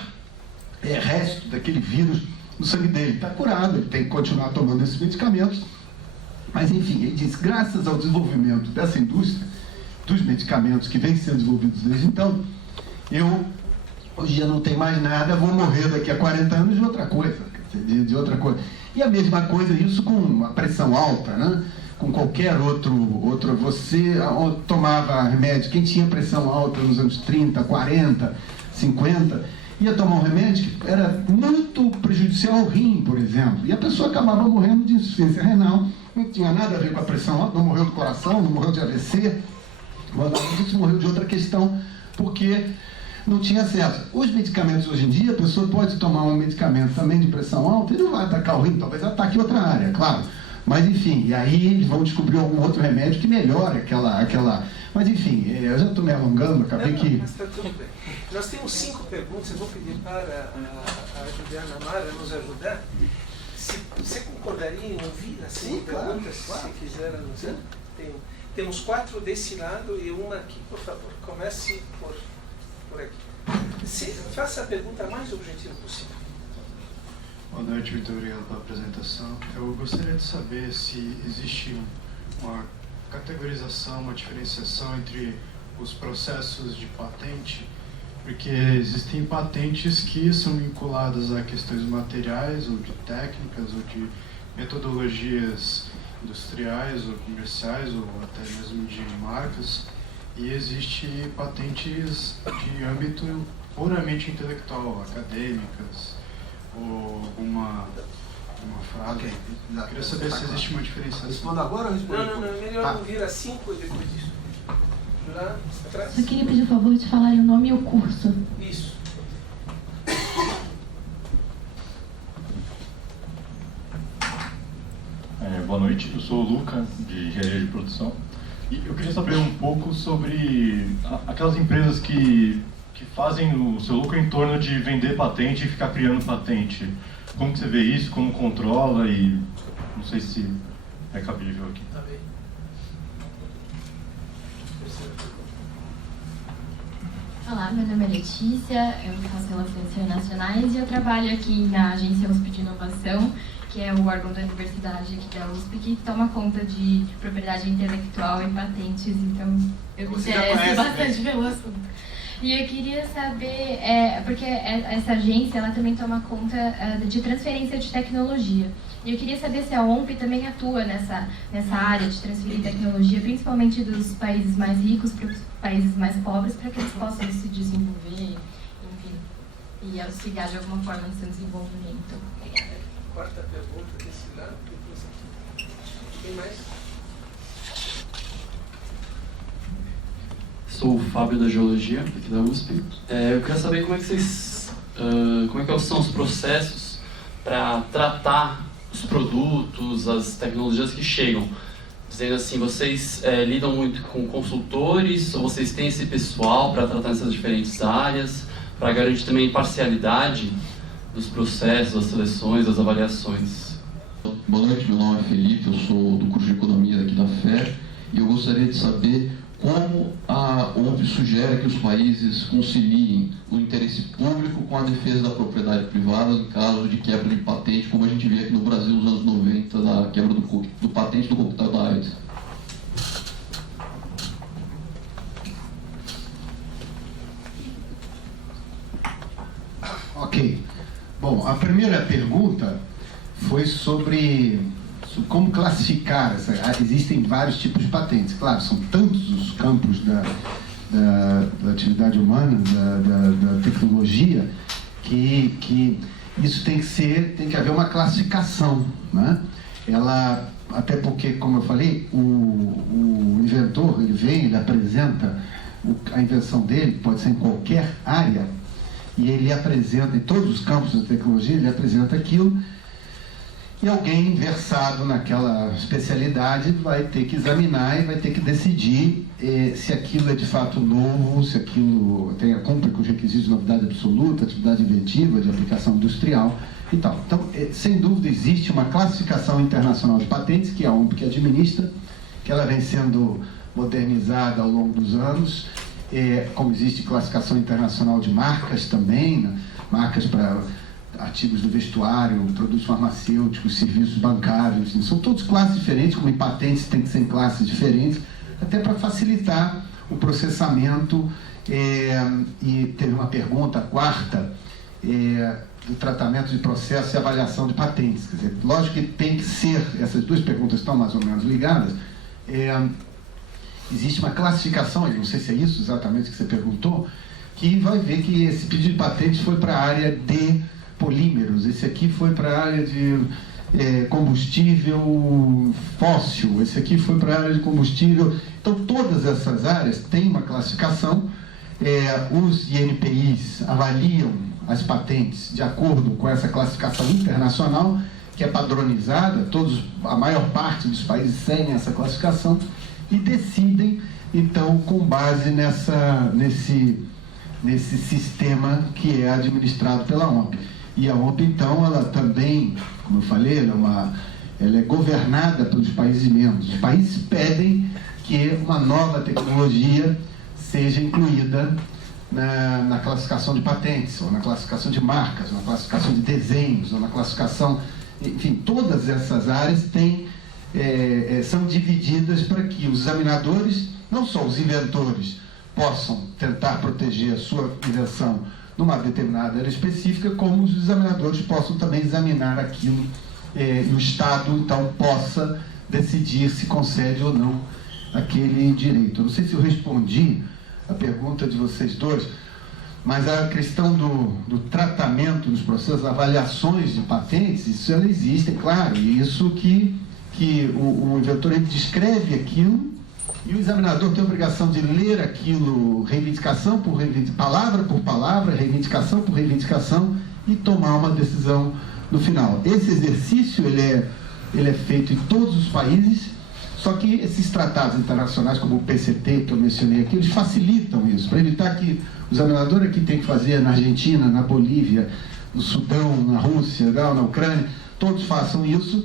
resto daquele vírus no sangue dele. Está curado, ele tem que continuar tomando esses medicamentos, mas enfim, ele disse: graças ao desenvolvimento dessa indústria, dos medicamentos que vêm sendo desenvolvidos desde então, hoje já não tenho mais nada, vou morrer daqui a 40 anos de outra coisa, de outra coisa. E a mesma coisa, isso com a pressão alta, né? Com qualquer outro, você tomava remédio, quem tinha pressão alta nos anos 30, 40, 50, ia tomar um remédio que era muito prejudicial ao rim, por exemplo, e a pessoa acabava morrendo de insuficiência renal, não tinha nada a ver com a pressão alta, não morreu do coração, não morreu de AVC, morreu de outra questão, porque não tinha acesso. Os medicamentos hoje em dia, a pessoa pode tomar um medicamento também de pressão alta e não vai atacar o rim, talvez ataque outra área, claro. Mas enfim, e aí eles vão descobrir algum outro remédio que melhore aquela... Mas enfim, eu já estou me alongando, acabei que... Mas está tudo bem. Nós temos 5 perguntas, eu vou pedir para a Juliana Mara nos ajudar. Se você concordaria em ouvir as 5 perguntas, claro. Se quiser anunciar? Temos 4 desse lado e uma aqui, por favor. Comece por aqui. Faça a pergunta mais objetiva possível. Boa noite, muito obrigado pela apresentação. Eu gostaria de saber se existe uma categorização, uma diferenciação entre os processos de patente, porque existem patentes que são vinculadas a questões materiais ou de técnicas ou de metodologias industriais ou comerciais ou até mesmo de marcas, e existe patentes de âmbito puramente intelectual, acadêmicas ou alguma frase. Ok. Eu queria saber se existe uma diferença. Responda agora ou responda depois? Não, é melhor ouvir as 5 e depois disso. Lá atrás. Eu queria pedir o favor de falar o nome e o curso. Isso. Boa noite, eu sou o Luca, de Engenharia de Produção. E eu queria saber um pouco sobre aquelas empresas que fazem o seu lucro em torno de vender patente e ficar criando patente. Como que você vê isso? Como controla? E não sei se é cabível aqui. Tá bem. Olá, meu nome é Letícia, eu faço Relações Internacionais e eu trabalho aqui na Agência USP de Inovação, que é o órgão da universidade aqui da USP, que toma conta de propriedade intelectual e patentes, então eu me interesso bastante pelo assunto. E eu queria saber, porque essa agência ela também toma conta de transferência de tecnologia. E eu queria saber se a OMP também atua nessa área de transferir tecnologia, principalmente dos países mais ricos para os países mais pobres, para que eles possam se desenvolver, enfim, e auxiliar de alguma forma no seu desenvolvimento. Obrigada. Quarta pergunta desse lado. Tem mais? Sou o Fábio da Geologia, aqui da USP. Eu queria saber como é que são os processos para tratar os produtos, as tecnologias que chegam. Dizendo assim, vocês lidam muito com consultores, ou vocês têm esse pessoal para tratar nessas diferentes áreas, para garantir também imparcialidade dos processos, das seleções, das avaliações? Boa noite, meu nome é Felipe, eu sou do curso de Economia daqui da FER, e eu gostaria de saber como a OMP sugere que os países conciliem o interesse público com a defesa da propriedade privada em caso de quebra de patente, como a gente vê aqui no Brasil nos anos 90, da quebra do patente do coquetel da AIDS. Ok. Bom, a primeira pergunta foi sobre como classificar. Existem vários tipos de patentes. Claro, são tantos os campos da atividade humana, da tecnologia, que isso tem que haver uma classificação, né? Até porque, como eu falei, o inventor, ele apresenta a invenção dele, pode ser em qualquer área, e ele apresenta, em todos os campos da tecnologia, ele apresenta aquilo, e alguém versado naquela especialidade vai ter que examinar e vai ter que decidir se aquilo é de fato novo, se aquilo cumpre com os requisitos de novidade absoluta, atividade inventiva, de aplicação industrial e tal. Então, sem dúvida, existe uma classificação internacional de patentes, que é a OMP que administra, que ela vem sendo modernizada ao longo dos anos, como existe classificação internacional de marcas também, né? Marcas para artigos do vestuário, produtos farmacêuticos, serviços bancários, são todos classes diferentes, como em patentes tem que ser em classes diferentes, até para facilitar o processamento. E teve uma pergunta, a quarta, do tratamento de processo e avaliação de patentes. Quer dizer, lógico que tem que ser, essas duas perguntas estão mais ou menos ligadas, existe uma classificação, não sei se é isso exatamente que você perguntou, que vai ver que esse pedido de patente foi para a área de polímeros, esse aqui foi para a área de combustível fóssil, esse aqui foi para a área de combustível. Então, todas essas áreas têm uma classificação. Os INPIs avaliam as patentes de acordo com essa classificação internacional, que é padronizada, a maior parte dos países seguem essa classificação e decidem, então, com base nesse sistema que é administrado pela OMP. E a OMP, então, ela também, como eu falei, ela é governada pelos países membros. Os países pedem que uma nova tecnologia seja incluída na classificação de patentes, ou na classificação de marcas, ou na classificação de desenhos, ou na classificação... Enfim, todas essas áreas são divididas para que os examinadores, não só os inventores, possam tentar proteger a sua invenção numa determinada área específica, como os examinadores possam também examinar aquilo e o Estado, então, possa decidir se concede ou não aquele direito. Eu não sei se eu respondi a pergunta de vocês dois, mas a questão do tratamento dos processos, avaliações de patentes, isso ela existe, é claro, e isso que o inventor ele descreve aquilo, e o examinador tem a obrigação de ler aquilo reivindicação por reivindicação, palavra por palavra, reivindicação por reivindicação, e tomar uma decisão no final. Esse exercício ele é feito em todos os países, só que esses tratados internacionais, como o PCT, que eu mencionei aqui, eles facilitam isso, para evitar que o examinador aqui tem que fazer na Argentina, na Bolívia, no Sudão, na Rússia, na Ucrânia, todos façam isso.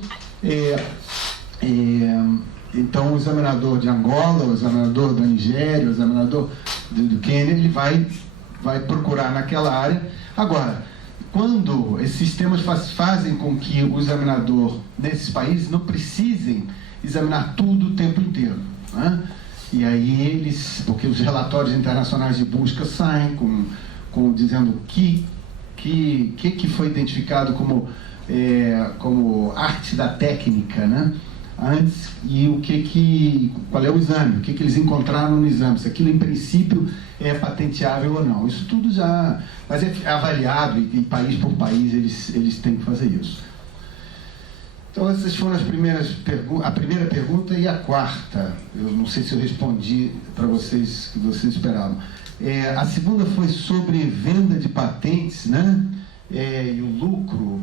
Então, o examinador de Angola, o examinador da Nigéria, o examinador do Quênia, ele vai procurar naquela área. Agora, quando esses sistemas fazem com que o examinador desses países não precisem examinar tudo o tempo inteiro, né? E aí porque os relatórios internacionais de busca saem dizendo o que foi identificado como arte da técnica, né? Antes, e qual é o exame, o que eles encontraram no exame, se aquilo em princípio é patenteável ou não. Isso tudo mas é avaliado e país por país eles têm que fazer isso. Então essas foram a primeira pergunta e a quarta. Eu não sei se eu respondi para vocês que vocês esperavam. A segunda foi sobre venda de patentes, né? E o lucro.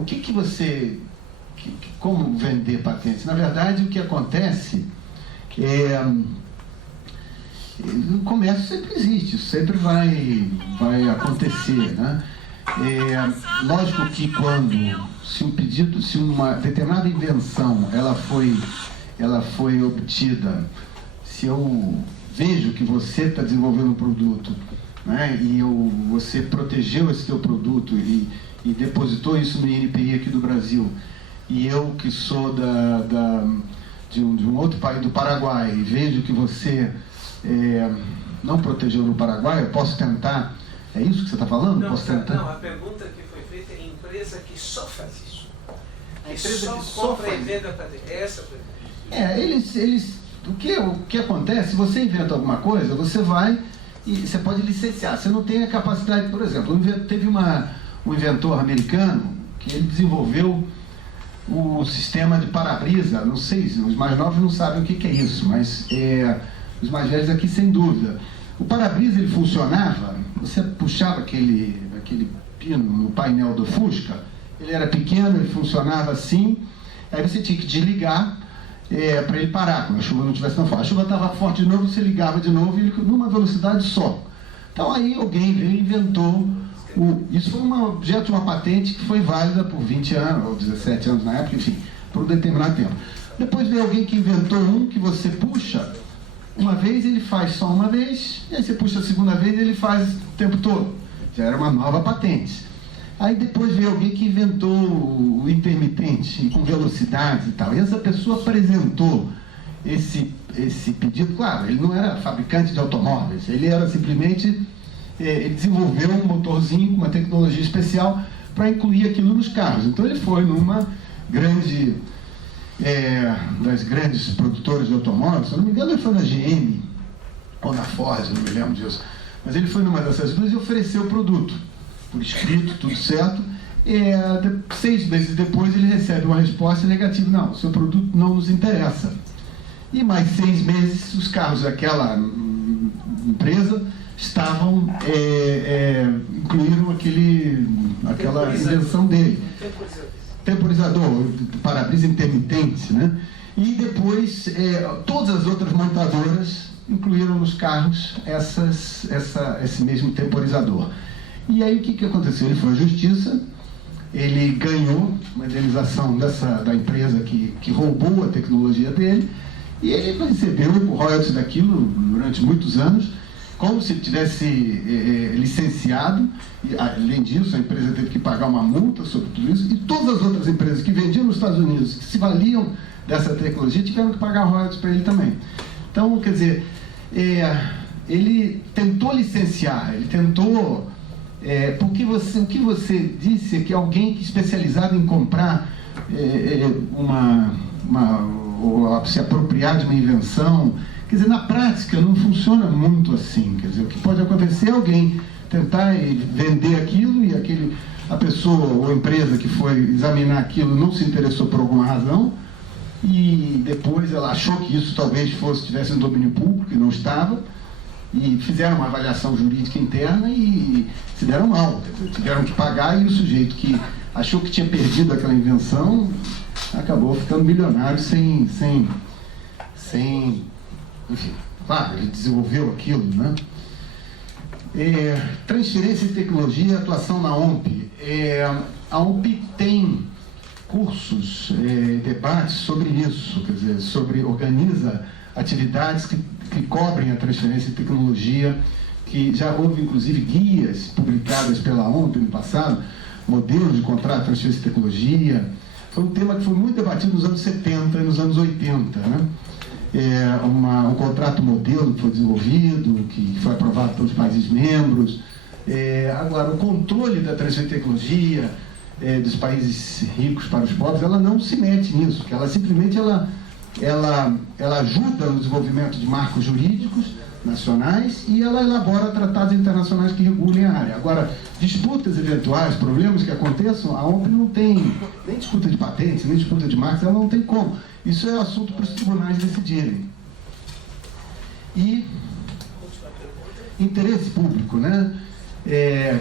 O que você... Como vender patentes? Na verdade, o que acontece o comércio sempre existe, sempre vai acontecer, né? Lógico que se uma determinada invenção ela foi obtida, se eu vejo que você está desenvolvendo um produto, né, e você protegeu esse teu produto e depositou isso no INPI aqui do Brasil, e eu que sou de um outro país, do Paraguai, e vejo que você não protegeu no Paraguai, eu posso tentar... É isso que você está falando? Não, posso tentar? Não, a pergunta que foi feita é a empresa que só faz isso. A empresa que só compra faz e vende a patente. Essa pergunta. O que acontece, se você inventa alguma coisa, você vai e você pode licenciar. Você não tem a capacidade, por exemplo, teve um inventor americano que ele desenvolveu o sistema de para-brisa. Não sei, os mais novos não sabem o que é isso, mas os mais velhos aqui sem dúvida. O para-brisa ele funcionava, você puxava aquele pino no painel do Fusca, ele era pequeno, ele funcionava assim, aí você tinha que desligar para ele parar, quando a chuva não estivesse tão forte. A chuva estava forte de novo, você ligava de novo, e ele numa velocidade só. Então aí alguém veio e inventou, isso foi um objeto de uma patente que foi válida por 20 anos, ou 17 anos na época, enfim, por um determinado tempo. Depois veio alguém que inventou um que você puxa, uma vez ele faz só uma vez, e aí você puxa a segunda vez e ele faz o tempo todo. Já era uma nova patente. Aí depois veio alguém que inventou o intermitente, com velocidades e tal. E essa pessoa apresentou esse pedido. Claro, ele não era fabricante de automóveis, ele era simplesmente... ele desenvolveu um motorzinho com uma tecnologia especial para incluir aquilo nos carros. Então ele foi numa grande... das grandes produtoras de automóveis, se eu não me engano ele foi na GM ou na Ford, não me lembro disso, Mas ele foi numa dessas duas e ofereceu o produto, por escrito, tudo certo. 6 meses depois ele recebe uma resposta negativa: não, o seu produto não nos interessa. E mais 6 meses os carros daquela empresa estavam, incluíram aquela invenção dele. Temporizador, para-brisa intermitente, né? E depois todas as outras montadoras incluíram nos carros esse mesmo temporizador. E aí o que aconteceu? Ele foi à justiça, ele ganhou uma indenização da empresa que roubou a tecnologia dele, e ele recebeu o royalties daquilo durante muitos anos, como se tivesse licenciado. E, além disso, a empresa teve que pagar uma multa sobre tudo isso, e todas as outras empresas que vendiam nos Estados Unidos, que se valiam dessa tecnologia, tiveram que pagar royalties para ele também. Então, quer dizer, ele tentou licenciar, ele tentou... porque o que você disse é que alguém que é especializado em comprar ou se apropriar de uma invenção, quer dizer, na prática não funciona muito assim. Quer dizer, o que pode acontecer é alguém tentar vender aquilo e a pessoa ou a empresa que foi examinar aquilo não se interessou por alguma razão, e depois ela achou que isso talvez estivesse no domínio público e não estava, e fizeram uma avaliação jurídica interna e se deram mal, quer dizer, tiveram que pagar, e o sujeito que achou que tinha perdido aquela invenção acabou ficando milionário sem enfim, claro, ele desenvolveu aquilo, né? Transferência de tecnologia, atuação na OMP. A OMP tem cursos, debates sobre isso, quer dizer, organiza atividades que cobrem a transferência de tecnologia, que já houve inclusive guias publicadas pela OMP no passado, modelos de contrato de transferência de tecnologia. Foi um tema que foi muito debatido nos anos 70 e nos anos 80, né? Um contrato modelo que foi desenvolvido, que foi aprovado pelos países membros. Agora, o controle da transferência de tecnologia dos países ricos para os pobres, ela não se mete nisso, porque ela simplesmente ela ajuda no desenvolvimento de marcos jurídicos nacionais, e ela elabora tratados internacionais que regulem a área. Agora, disputas eventuais, problemas que aconteçam, a OMP não tem nem disputa de patentes, nem disputa de marcas, ela não tem como. Isso é assunto para os tribunais decidirem. E interesse público, né?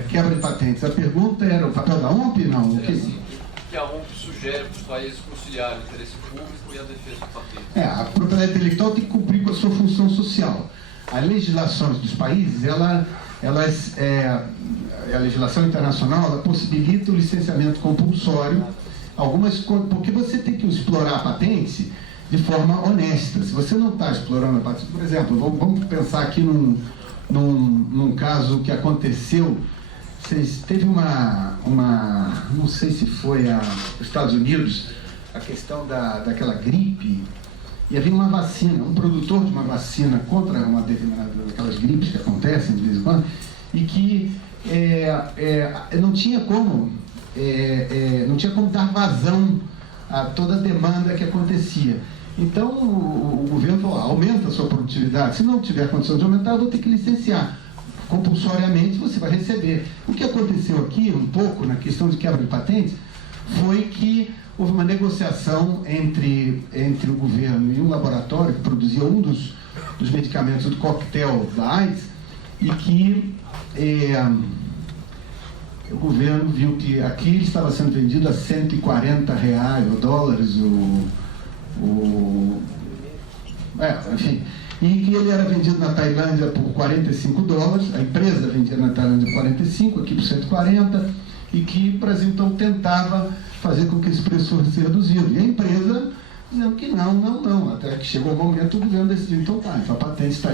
Quebra de patentes. A pergunta era o papel da OMP? Não. O que a OMP sugere para os países conciliarem o interesse público e a defesa do patente? A propriedade intelectual tem que cumprir com a sua função social. As legislações dos países, a legislação internacional, ela possibilita o licenciamento compulsório, porque você tem que explorar a patente de forma honesta. Se você não está explorando a patente, por exemplo, vamos pensar aqui num caso que aconteceu. Teve não sei se foi os Estados Unidos, a questão daquela gripe, e havia uma vacina, um produtor de uma vacina contra uma determinada daquelas gripes que acontecem de vez em quando, e que não tinha como dar vazão a toda a demanda que acontecia. Então o governo falou: aumenta a sua produtividade, se não tiver condição de aumentar, eu vou ter que licenciar. Compulsoriamente você vai receber. O que aconteceu aqui, um pouco, na questão de quebra de patentes, foi que houve uma negociação entre o governo e um laboratório que produzia um dos medicamentos do coquetel da AIDS, e que o governo viu que aqui estava sendo vendido a R$140 ou dólares, enfim, e que ele era vendido na Tailândia por $45, a empresa vendia na Tailândia por 45, aqui por 140, e que o Brasil então tentava fazer com que esse preço fosse reduzido. E a empresa dizendo que não, até que chegou o momento, o governo decidiu: então a patente está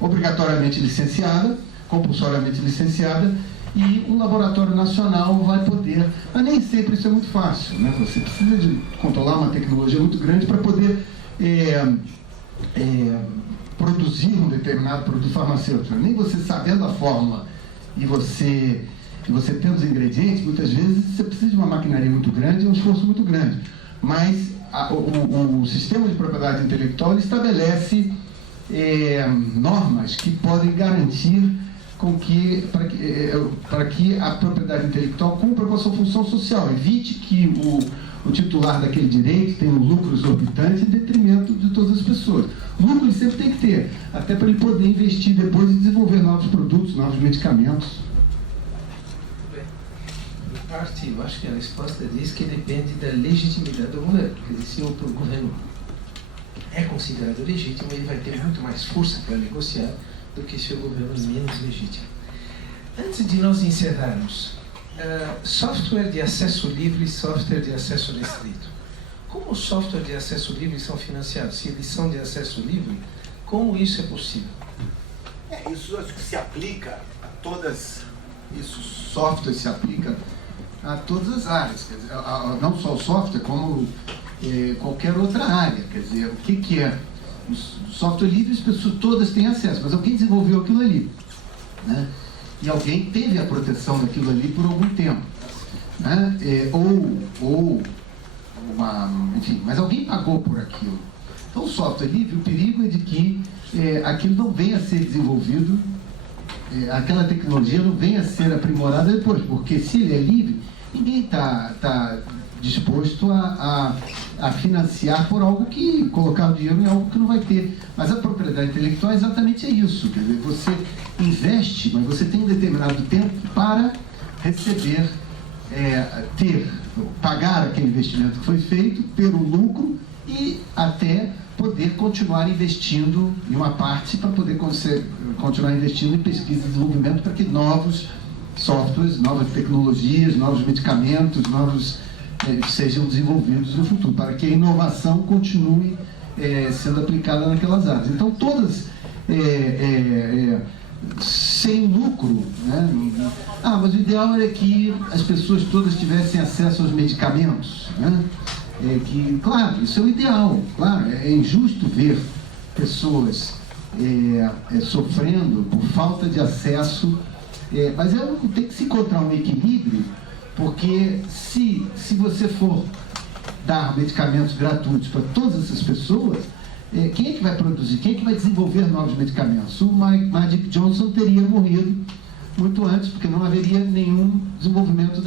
obrigatoriamente licenciada, compulsoriamente licenciada, e um laboratório nacional vai poder... Mas nem sempre isso é muito fácil, né? Você precisa de controlar uma tecnologia muito grande para poder produzir um determinado produto farmacêutico. Nem você sabendo a fórmula e você tendo os ingredientes, muitas vezes você precisa de uma maquinaria muito grande e um esforço muito grande. Mas o sistema de propriedade intelectual estabelece normas que podem garantir para que a propriedade intelectual cumpra com a sua função social. Evite que o titular daquele direito tenha um lucro exorbitante em detrimento de todas as pessoas. Lucro ele sempre tem que ter, até para ele poder investir depois e desenvolver novos produtos, novos medicamentos. Eu acho que a resposta diz que depende da legitimidade do governo. Quer dizer, se o governo é considerado legítimo, ele vai ter muito mais força para negociar do que se o governo é menos legítimo. Antes de nós encerrarmos, software de acesso livre e software de acesso restrito. Como os softwares de acesso livre são financiados? Se eles são de acesso livre, como isso é possível? Isso acho que se aplica a todas. Isso, software se aplica a todas as áreas, quer dizer, não só o software, como qualquer outra área. Quer dizer, o que é? O software livre, as pessoas todas têm acesso, mas alguém desenvolveu aquilo ali, né? E alguém teve a proteção daquilo ali por algum tempo, né? Enfim, mas alguém pagou por aquilo. Então, o software livre, o perigo é de que aquilo não venha a ser desenvolvido, aquela tecnologia não venha a ser aprimorada depois, porque se ele é livre, ninguém está disposto a financiar por algo que, colocar o dinheiro em algo que não vai ter. Mas a propriedade intelectual é exatamente isso. Quer dizer, você investe, mas você tem um determinado tempo para receber, pagar aquele investimento que foi feito, ter o lucro e até poder continuar investindo em uma parte para poder continuar investindo em pesquisa e desenvolvimento para que novos softwares, novas tecnologias, novos medicamentos, sejam desenvolvidos no futuro, para que a inovação continue sendo aplicada naquelas áreas. Então, todas sem lucro, né? Mas o ideal era que as pessoas todas tivessem acesso aos medicamentos, né? Claro, isso é o ideal, claro, é injusto ver pessoas sofrendo por falta de acesso, mas tem que se encontrar um equilíbrio, porque se você for dar medicamentos gratuitos para todas essas pessoas, quem é que vai produzir? Quem é que vai desenvolver novos medicamentos? O Magic Johnson teria morrido muito antes, porque não haveria nenhum desenvolvimento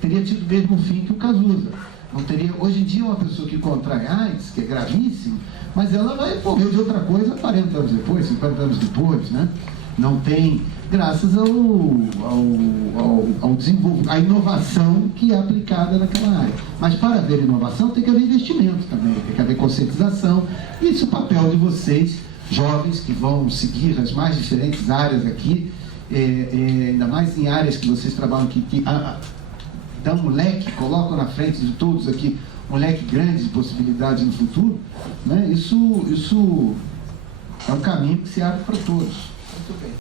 teria tido o mesmo fim que o Cazuza. Não teria, hoje em dia, uma pessoa que contrai AIDS, que é gravíssimo, mas ela vai morrer de outra coisa 40 anos depois, 50 anos depois, né? Não tem, graças ao desenvolvimento, à inovação que é aplicada naquela área. Mas para haver inovação tem que haver investimento também, tem que haver conscientização. E esse é o papel de vocês, jovens, que vão seguir as mais diferentes áreas aqui, ainda mais em áreas que vocês trabalham que dão um leque, colocam na frente de todos aqui um leque grande de possibilidades no futuro, né? Isso é um caminho que se abre para todos. Muito bem.